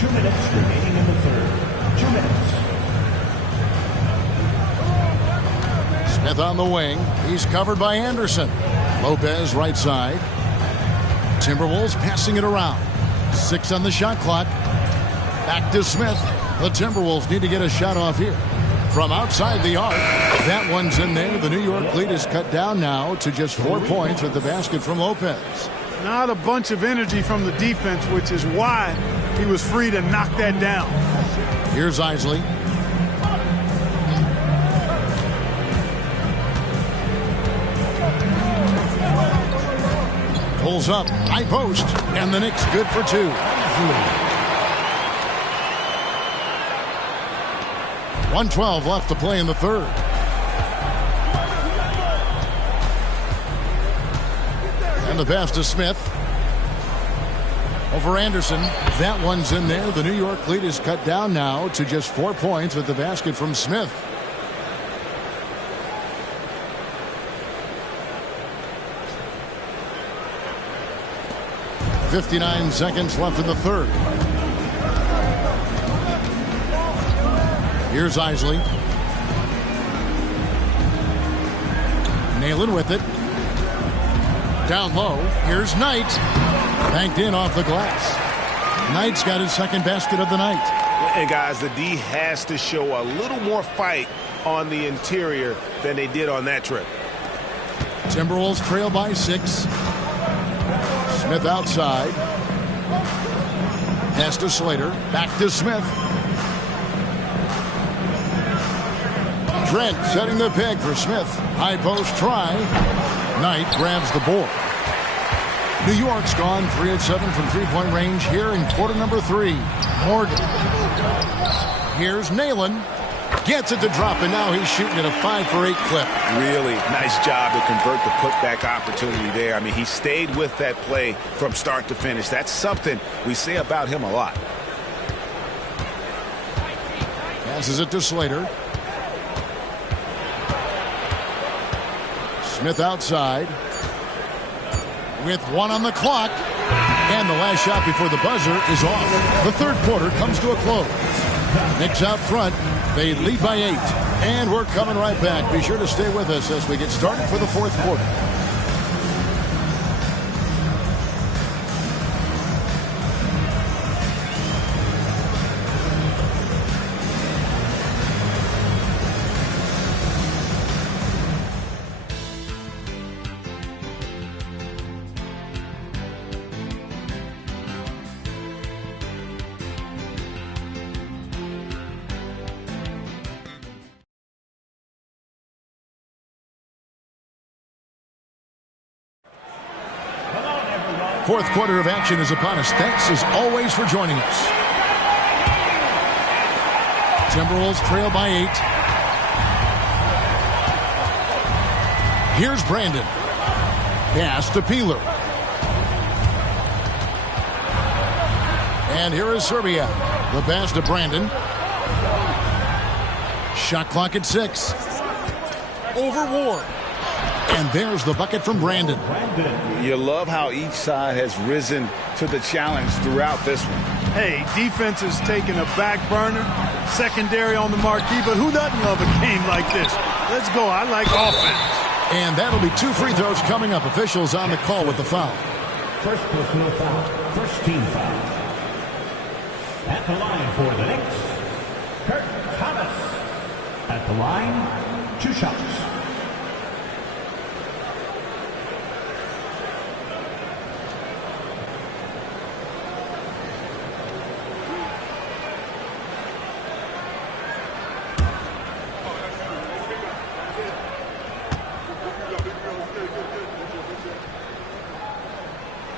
2 minutes remaining in the third. 2 minutes. Smith on the wing. He's covered by Anderson. Lopez right side. Timberwolves passing it around. 6 on the shot clock. Back to Smith. The Timberwolves need to get a shot off here. From outside the arc. That one's in there. The New York lead is cut down now to just 4 points with the basket from Lopez. Not a bunch of energy from the defense, which is why he was free to knock that down. Here's Isley. Pulls up, high post, and the Knicks good for 2. 1:12 left to play in the third. And the pass to Smith. Over Anderson. That one's in there. The New York lead is cut down now to just 4 points with the basket from Smith. .59 seconds left in the third. Here's Isley. Nailing with it. Down low. Here's Knight. Banked in off the glass. Knight's got his second basket of the night. And guys, the D has to show a little more fight on the interior than they did on that trip. Timberwolves trail by 6. Smith outside. Pass to Slater. Back to Smith. Trent setting the peg for Smith. High post try. Knight grabs the board. New York's gone 3 of 7 from three-point range here in quarter number 3. Morgan. Here's Nalen. Gets it to drop, and now he's shooting at a 5 for 8 clip. Really nice job to convert the putback opportunity there. I mean, he stayed with that play from start to finish. That's something we say about him a lot. Passes it to Slater. Smith outside. With 1 on the clock. And the last shot before the buzzer is off. The third quarter comes to a close. Knicks out front. They lead by 8. And we're coming right back. Be sure to stay with us as we get started for the fourth quarter. Fourth quarter of action is upon us. Thanks as always for joining us. Timberwolves trail by 8. Here's Brandon. Pass to Peeler. And here is Serbia. The pass to Brandon. Shot clock at 6. Over Ward. And there's the bucket from Brandon. You love how each side has risen to the challenge throughout this one. Hey, defense has taken a back burner, secondary on the marquee, but who doesn't love a game like this? Let's go. I like offense. And that'll be 2 free throws coming up. Officials on the call with the foul. First personal foul. First team foul. At the line for the Knicks, Kurt Thomas. At the line, 2 shots.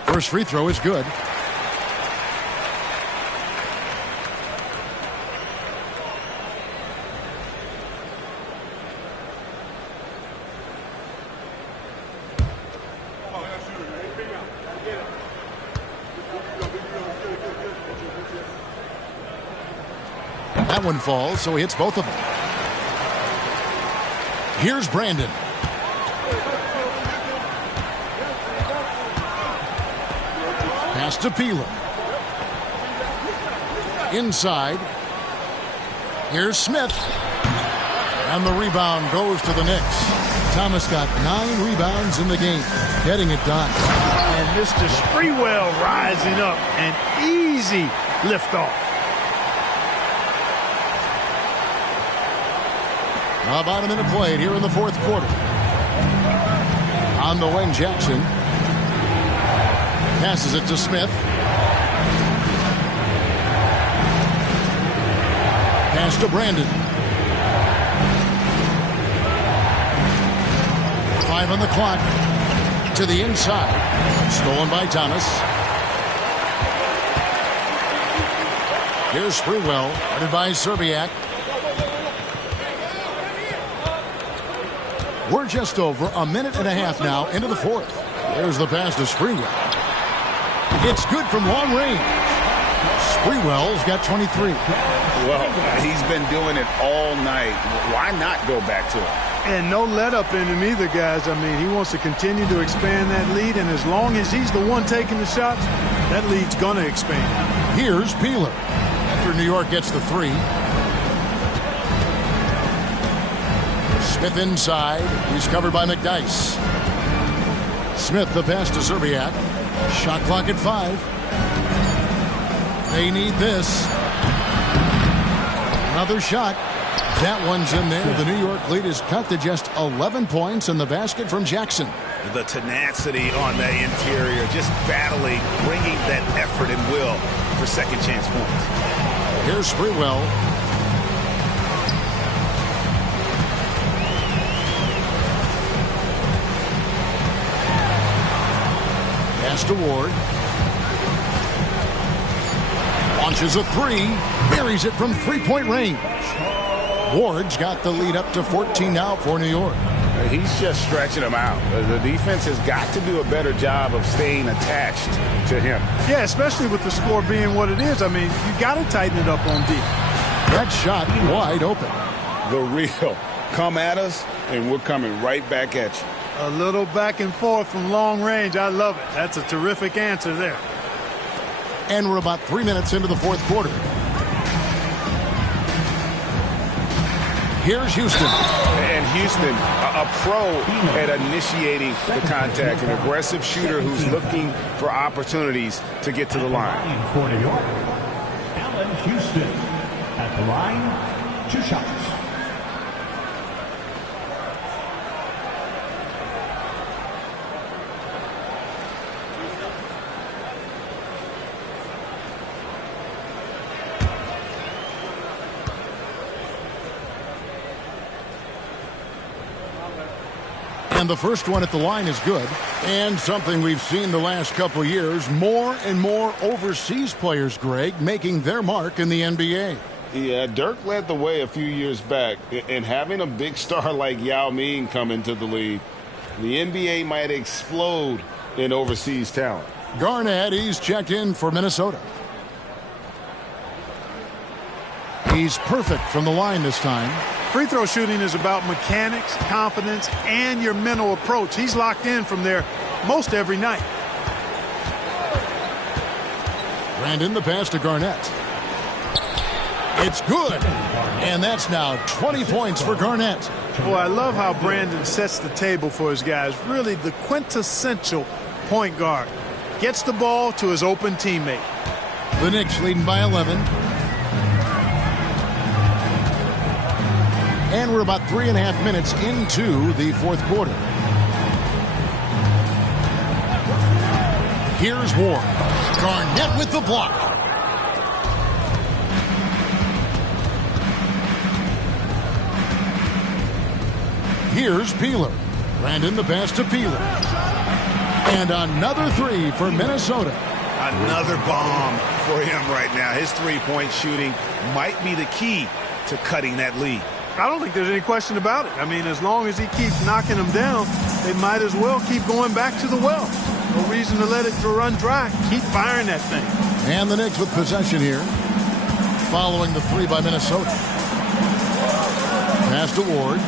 First free throw is good. That one falls, so he hits both of them. Here's Brandon. Pass to Peeler. Inside. Here's Smith. And the rebound goes to the Knicks. Thomas got 9 rebounds in the game, getting it done. And Mr. Sprewell rising up. An easy liftoff. About a minute played here in the fourth quarter. On the wing, Jackson. Passes it to Smith. Pass to Brandon. 5 on the clock. To the inside. Stolen by Thomas. Here's Sprewell, headed by Serbiak. We're just over a minute and a half now into the fourth. There's the pass to Sprewell. It's good from long range. Sprewell's got 23. Well, he's been doing it all night. Why not go back to it? And no let up in him either, guys. I mean, he wants to continue to expand that lead, and as long as he's the one taking the shots, that lead's going to expand. Here's Peeler. After New York gets the 3. Smith inside. He's covered by McDyess. Smith the pass to Serbiak. Shot clock at 5. They need this. Another shot. That one's in there. The New York lead is cut to just 11 points in the basket from Jackson. The tenacity on that interior, just battling, bringing that effort and will for second chance points. Here's Sprewell. Pass to Ward. Launches a 3. Buries it from three-point range. Ward's got the lead up to 14 now for New York. He's just stretching them out. The defense has got to do a better job of staying attached to him. Yeah, especially with the score being what it is. I mean, you got to tighten it up on D. That shot wide open. The real. Come at us, and we're coming right back at you. A little back and forth from long range. I love it. That's a terrific answer there. And we're about 3 minutes into the fourth quarter. Here's Houston. And Houston, a pro at initiating the contact, an aggressive shooter who's looking for opportunities to get to the line. For New York, Allen Houston at the line, 2 shots. And the first one at the line is good. And something we've seen the last couple years, more and more overseas players, Greg, making their mark in the NBA. Yeah, Dirk led the way a few years back. And having a big star like Yao Ming come into the league, the NBA might explode in overseas talent. Garnett, he's checked in for Minnesota. He's perfect from the line this time. Free throw shooting is about mechanics, confidence, and your mental approach. He's locked in from there most every night. Brandon the pass to Garnett. It's good. And that's now 20 points for Garnett. Boy, I love how Brandon sets the table for his guys. Really the quintessential point guard. Gets the ball to his open teammate. The Knicks leading by 11. And we're about 3.5 minutes into the fourth quarter. Here's Ward. Garnett with the block. Here's Peeler. Brandon the pass to Peeler. And another 3 for Minnesota. Another bomb for him right now. His three-point shooting might be the key to cutting that lead. I don't think there's any question about it. I mean, as long as he keeps knocking them down, they might as well keep going back to the well. No reason to let it run dry. Keep firing that thing. And the Knicks with possession here. Following the 3 by Minnesota. Pass to Ward.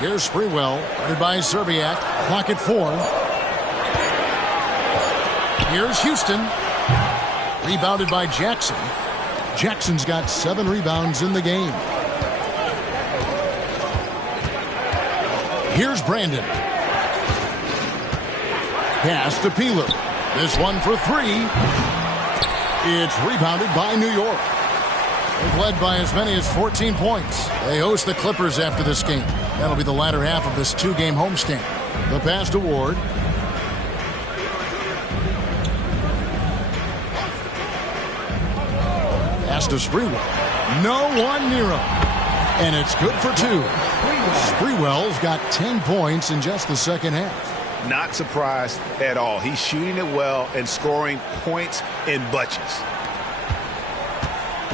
Here's Sprewell, guarded by Serbiak. Clock at 4. Here's Houston. Rebounded by Jackson. Jackson's got 7 rebounds in the game. Here's Brandon. Pass to Peeler. This one for 3. It's rebounded by New York. They've led by as many as 14 points. They host the Clippers after this game. That'll be the latter half of this 2-game homestand. The pass to Ward. Pass to Sprewell. No one near him. And it's good for 2. Sprewell's got 10 points in just the second half. Not surprised at all. He's shooting it well and scoring points in bunches.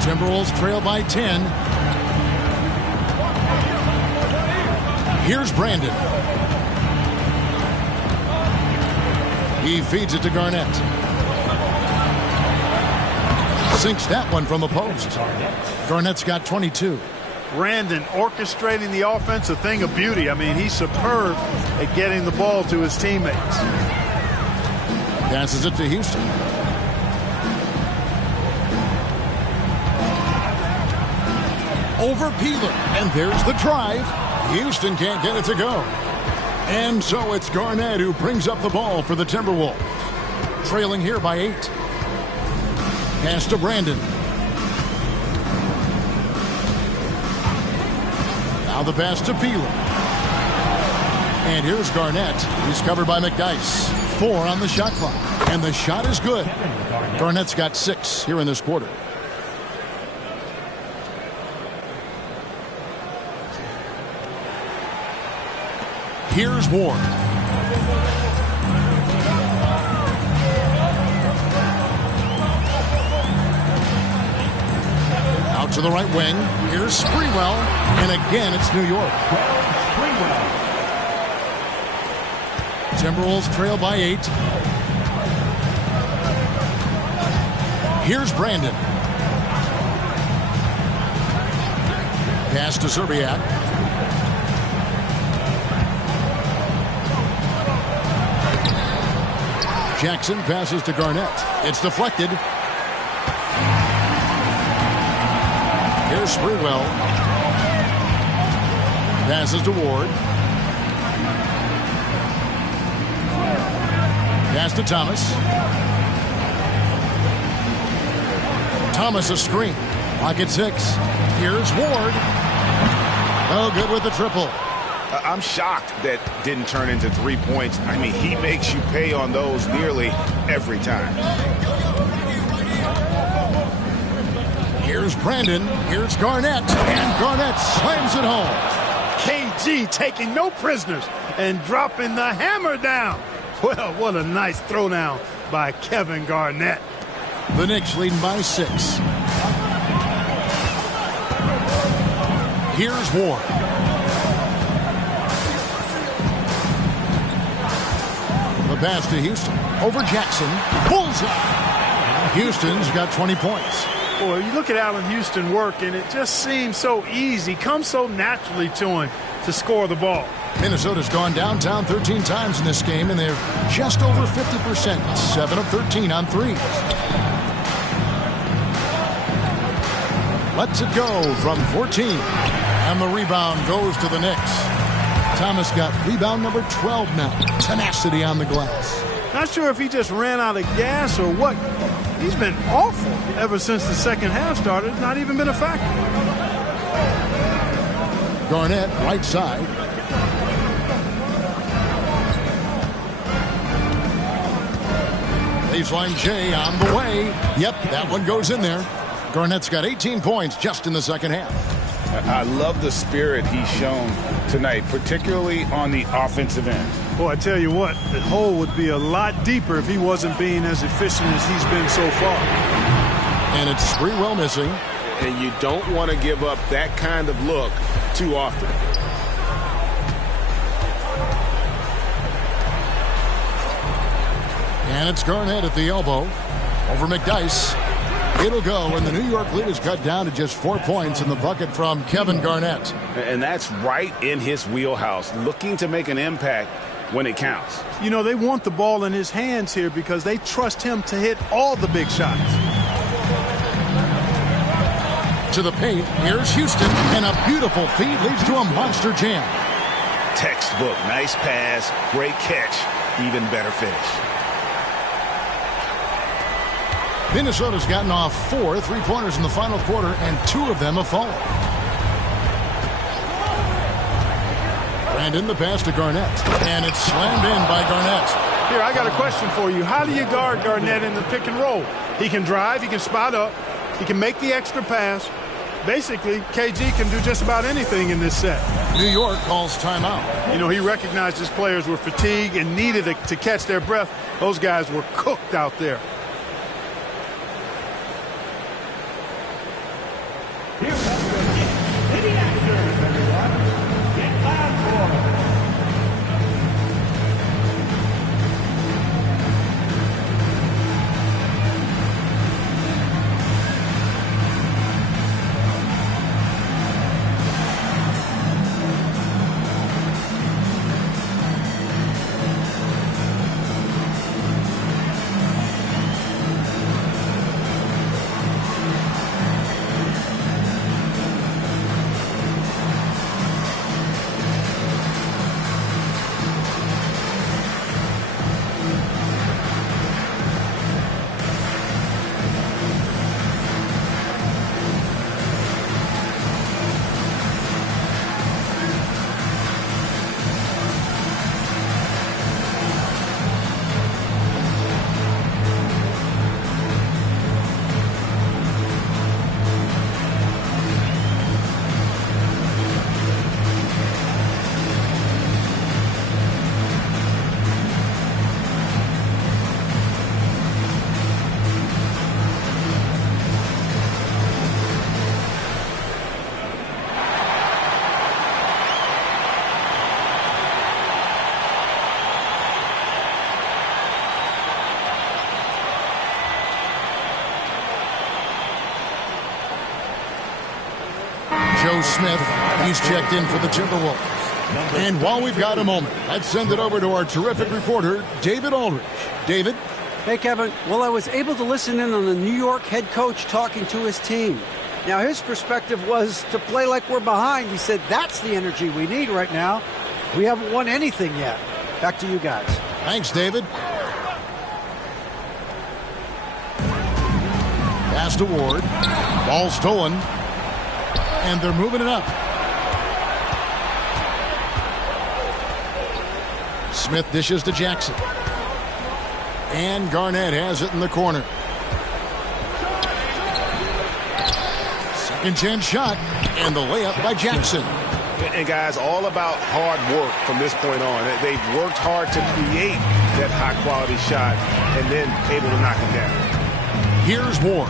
Timberwolves trail by 10. Here's Brandon. He feeds it to Garnett. Sinks that one from the post. Garnett's got 22. Brandon orchestrating the offense, a thing of beauty. I mean, he's superb at getting the ball to his teammates. Passes it to Houston. Over Peeler, and there's the drive. Houston can't get it to go. And so it's Garnett who brings up the ball for the Timberwolves. Trailing here by 8. Pass to Brandon. Now the pass to Peeler. And here's Garnett. He's covered by McDyess. 4 on the shot clock. And the shot is good. Garnett's got 6 here in this quarter. Here's Ward. Out to the right wing. Here's Sprewell. And again, it's New York. Timberwolves trail by 8. Here's Brandon. Pass to Zerbiak. Jackson passes to Garnett. It's deflected. Here's Sprewell. Passes to Ward. Pass to Thomas. Thomas a screen. Pocket 6. Here's Ward. Oh, good with the triple. I'm shocked that didn't turn into 3 points. I mean, he makes you pay on those nearly every time. Here's Brandon. Here's Garnett. And Garnett slams it home. KG taking no prisoners and dropping the hammer down. Well, what a nice throwdown by Kevin Garnett. The Knicks leading by 6. Here's Ward. The pass to Houston. Over Jackson. Bullseye. Houston's got 20 points. Boy, you look at Allen Houston work, and it just seems so easy. Comes so naturally to him to score the ball. Minnesota's gone downtown 13 times in this game, and they're just over 50%. 7 of 13 on 3s. Lets it go from 14. And the rebound goes to the Knicks. Thomas got rebound number 12 now. Tenacity on the glass. Not sure if he just ran out of gas or what. He's been awful ever since the second half started. Not even been a factor. Garnett, right side. Baseline J on the way. Yep, that one goes in there. Garnett's got 18 points just in the second half. I love the spirit he's shown tonight, particularly on the offensive end. Boy, I tell you what, the hole would be a lot deeper if he wasn't being as efficient as he's been so far. And it's Sprewell missing. And you don't want to give up that kind of look too often. And it's Garnett at the elbow. Over McDyess. It'll go, and the New York lead is cut down to just 4 points in the bucket from Kevin Garnett. And that's right in his wheelhouse, looking to make an impact when it counts. You know, they want the ball in his hands here because they trust him to hit all the big shots. to the paint. Here's Houston, and a beautiful feed leads to a monster jam. Textbook. Nice pass. Great catch. Even better finish. Minnesota's gotten off 4 3-pointers in the final quarter, and 2 of them have fallen. Brandon, the pass to Garnett, and it's slammed in by Garnett. Here, I got a question for you. How do you guard Garnett in the pick and roll? He can drive, he can spot up, he can make the extra pass. Basically, KG can do just about anything in this set. New York calls timeout. You know, he recognized his players were fatigued and needed to catch their breath. Those guys were cooked out there. Here comes the Knicks. City Actors, everyone. Get loud for them. Joe Smith, he's checked in for the Timberwolves. And while we've got a moment, let's send it over to our terrific reporter, David Aldridge. David? Hey, Kevin. Well, I was able to listen in on the New York head coach talking to his team. Now, his perspective was to play like we're behind. He said that's the energy we need right now. We haven't won anything yet. Back to you guys. Thanks, David. Pass to Ward. Ball stolen. And they're moving it up. Smith dishes to Jackson. And Garnett has it in the corner. Second chance shot. And the layup by Jackson. And guys, all about hard work from this point on. They've worked hard to create that high-quality shot and then able to knock it down. Here's Ward.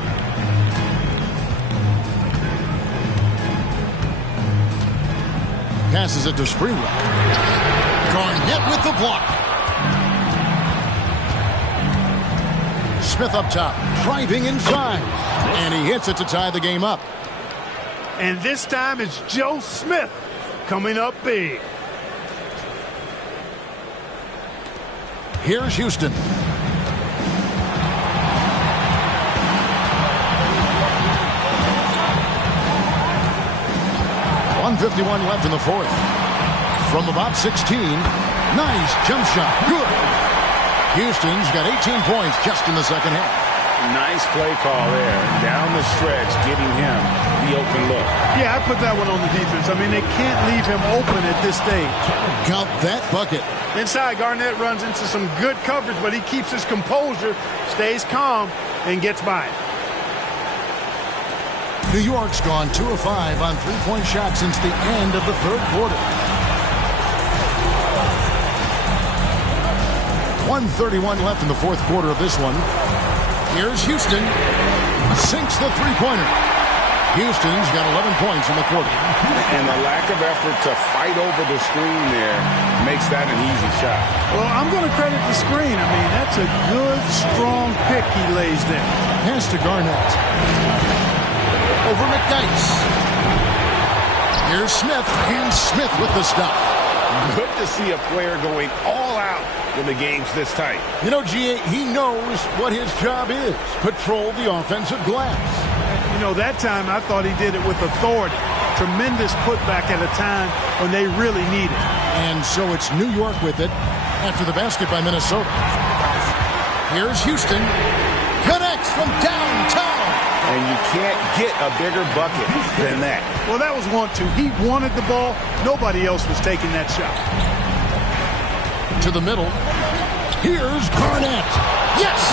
Passes it to Springwell. Garnett with the block. Smith up top, driving inside. And he hits it to tie the game up. And this time it's Joe Smith coming up big. Here's Houston. .151 left in the fourth. From about 16. Nice jump shot. Good. Houston's got 18 points just in the second half. Nice play call there. Down the stretch, getting him the open look. Yeah, I put that one on the defense. I mean, they can't leave him open at this stage. Count that bucket. Inside, Garnett runs into some good coverage, but he keeps his composure, stays calm, and gets by it. New York's gone 2 of 5 on three-point shots since the end of the third quarter. 1:31 left in the fourth quarter of this one. Here's Houston. Sinks the three-pointer. Houston's got 11 points in the quarter. And the lack of effort to fight over the screen there makes that an easy shot. Well, I'm going to credit the screen. I mean, that's a good, strong pick he lays there. Pass to Garnett. Over McDyess. Here's Smith, and Smith with the stop. Good to see a player going all out when the game's this tight. You know, GA, he knows what his job is. Patrol the offensive glass. You know, that time I thought he did it with authority. Tremendous putback at a time when they really need it. And so it's New York with it after the basket by Minnesota. Here's Houston. Connects from downtown. And you can't get a bigger bucket than that. Well, that was 1-2. He wanted the ball. Nobody else was taking that shot. To the middle. Here's Garnett. Yes!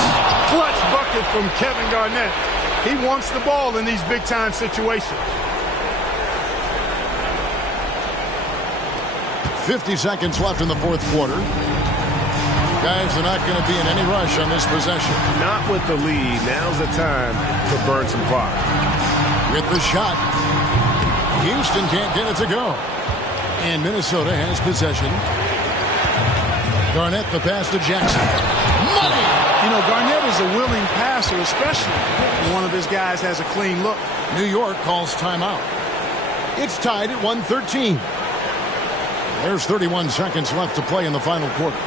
Clutch bucket from Kevin Garnett. He wants the ball in these big-time situations. 50 seconds left in the fourth quarter. Guys, they're not going to be in any rush on this possession. Not with the lead. Now's the time to burn some clock. With the shot. Houston can't get it to go. And Minnesota has possession. Garnett the pass to Jackson. Money! You know, Garnett is a willing passer, especially when one of his guys has a clean look. New York calls timeout. It's tied at 1:13. There's 31 seconds left to play in the final quarter.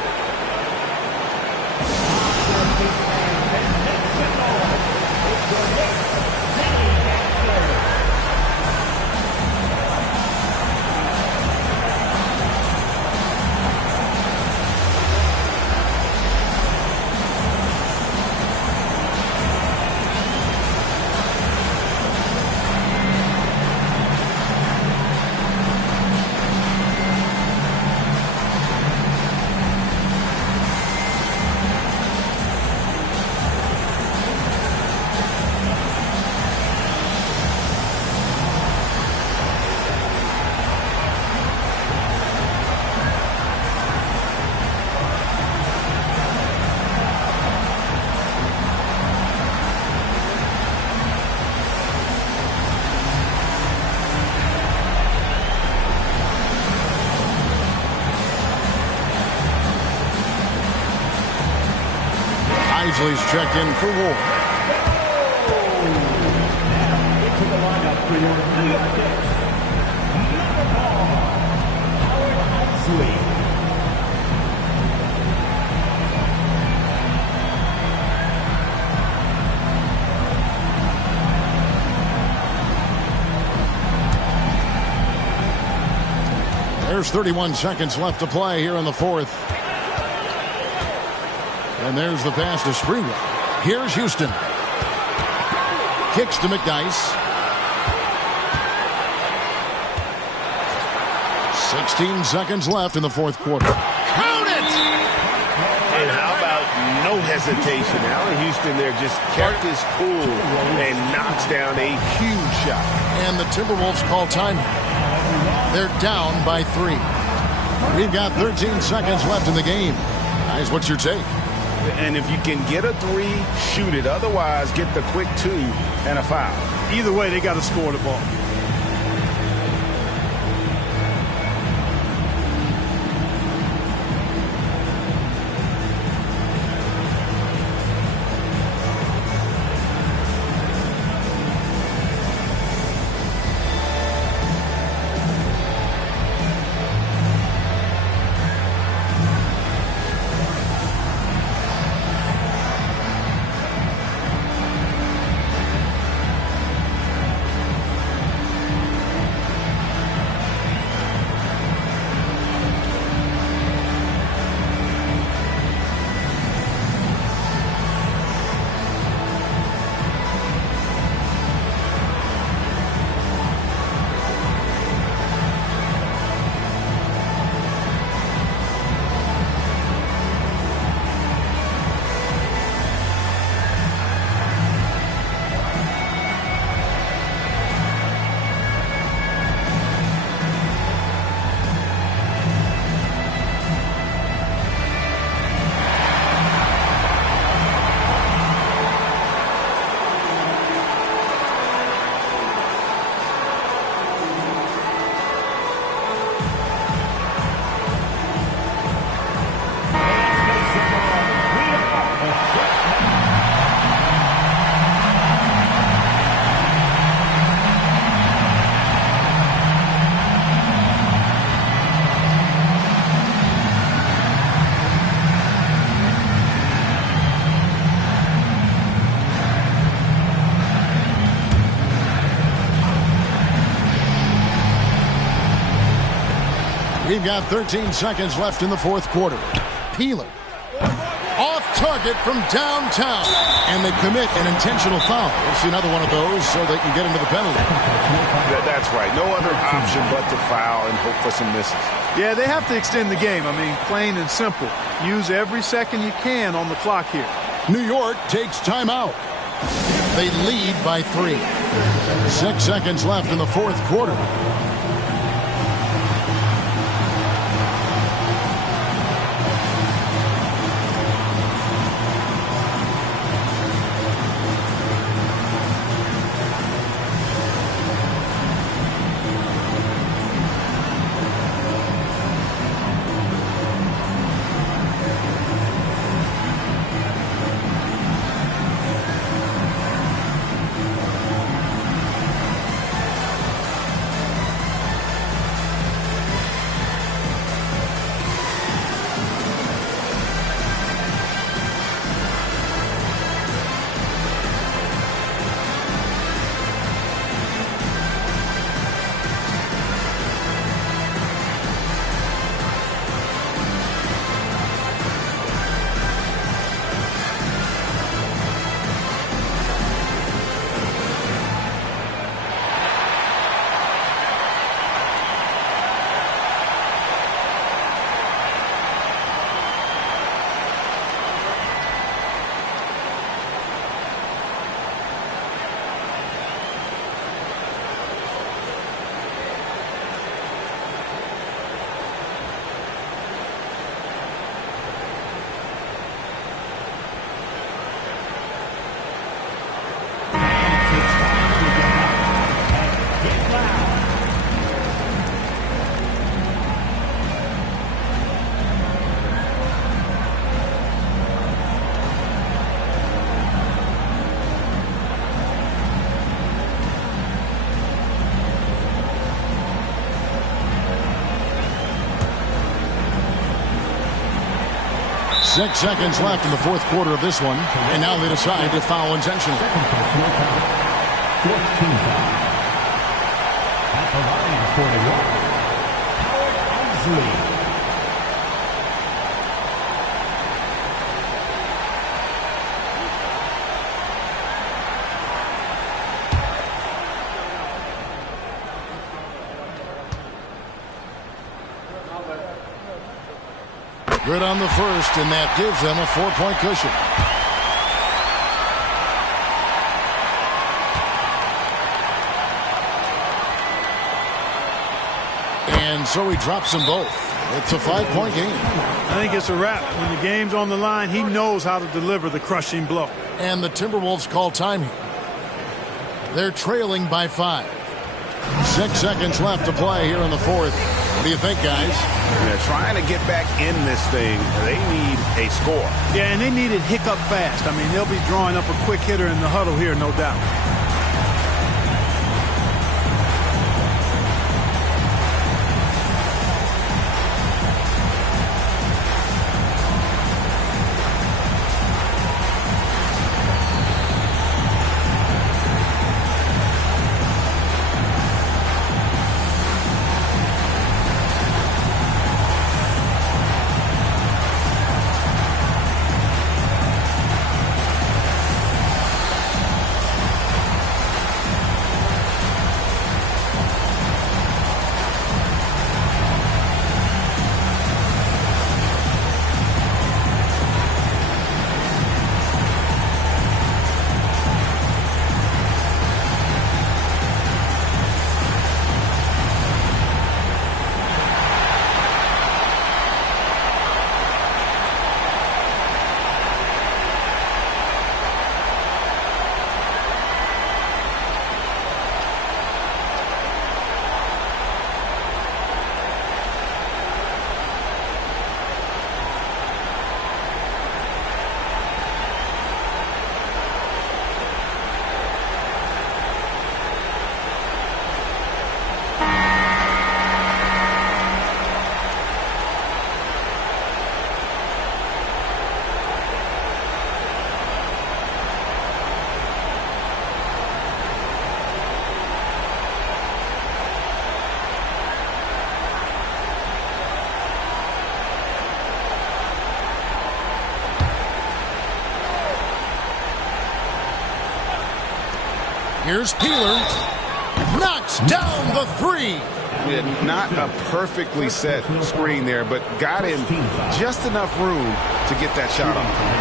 Isley's checked in for Ward. Into the lineup for your New York Knicks, number 4, Howard Isley. There's 31 seconds left to play here in the fourth. And there's the pass to Springwell. Here's Houston. Kicks to McDyess. 16 seconds left in the fourth quarter. Count it! And how about no hesitation? Allen Houston there just kept his cool and knocks down a huge shot. And the Timberwolves call time. They're down by 3. We've got 13 seconds left in the game. Guys, what's your take? And if you can get a 3, shoot it. Otherwise, get the quick 2 and a foul. Either way, they got to score the ball. We've got 13 seconds left in the fourth quarter. Peeler. Off target from downtown. And they commit an intentional foul. We'll see another one of those so they can get into the penalty. That's right. No other option but to foul and hope for some misses. Yeah, they have to extend the game. I mean, plain and simple. Use every second you can on the clock here. New York takes timeout. They lead by 3. 6 seconds left in the fourth quarter. Six seconds left in the fourth quarter of this one. And now they decide to foul intentionally. Fourth team foul. At the line for New York, Howard Eisley. Good on the first, and that gives them a 4-point cushion. And so he drops them both. It's a 5-point game. I think it's a wrap. When the game's on the line, he knows how to deliver the crushing blow. And the Timberwolves call time here. They're trailing by 5. 6 seconds left to play here in the fourth. What do you think, guys? They're trying to get back in this thing. They need a score. Yeah, and they need it hiccup fast. I mean, they'll be drawing up a quick hitter in the huddle here, no doubt. Here's Peeler. Knocks down the three. Yeah, not a perfectly set screen there, but got him just enough room to get that shot off.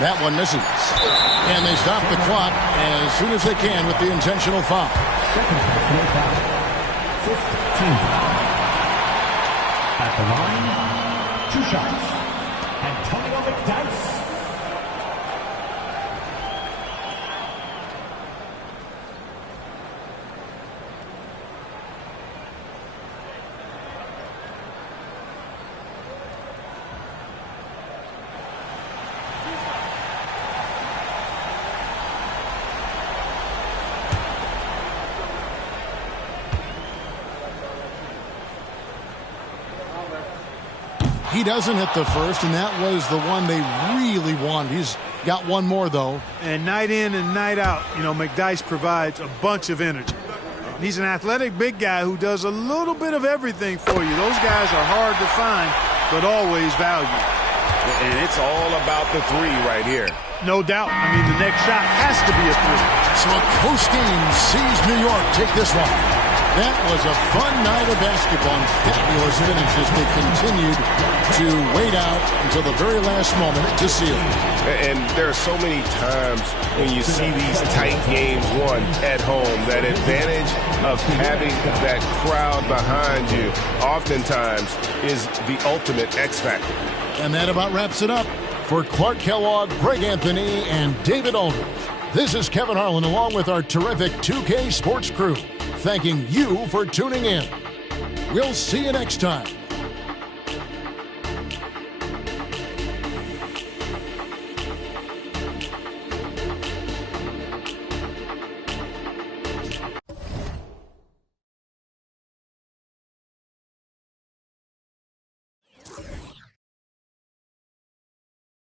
That one misses. And they stop the clock as soon as they can with the intentional foul. Second personal foul. 15th foul. At the line, 2 shots. Antonio McDyess. He doesn't hit the first, and that was the one they really wanted. He's got one more, though. And night in and night out, you know, McDyess provides a bunch of energy. He's an athletic big guy who does a little bit of everything for you. Those guys are hard to find, but always valued. And it's all about the three right here. No doubt. I mean, the next shot has to be a three. So a close game sees New York take this one. That was a fun night of basketball and fabulous finish as they continued to wait out until the very last moment to seal it. And there are so many times when you see these tight games won at home, that advantage of having that crowd behind you oftentimes is the ultimate X factor. And that about wraps it up. For Clark Kellogg, Greg Anthony, and David Aldridge, this is Kevin Harlan along with our terrific 2K Sports crew, thanking you for tuning in. We'll see you next time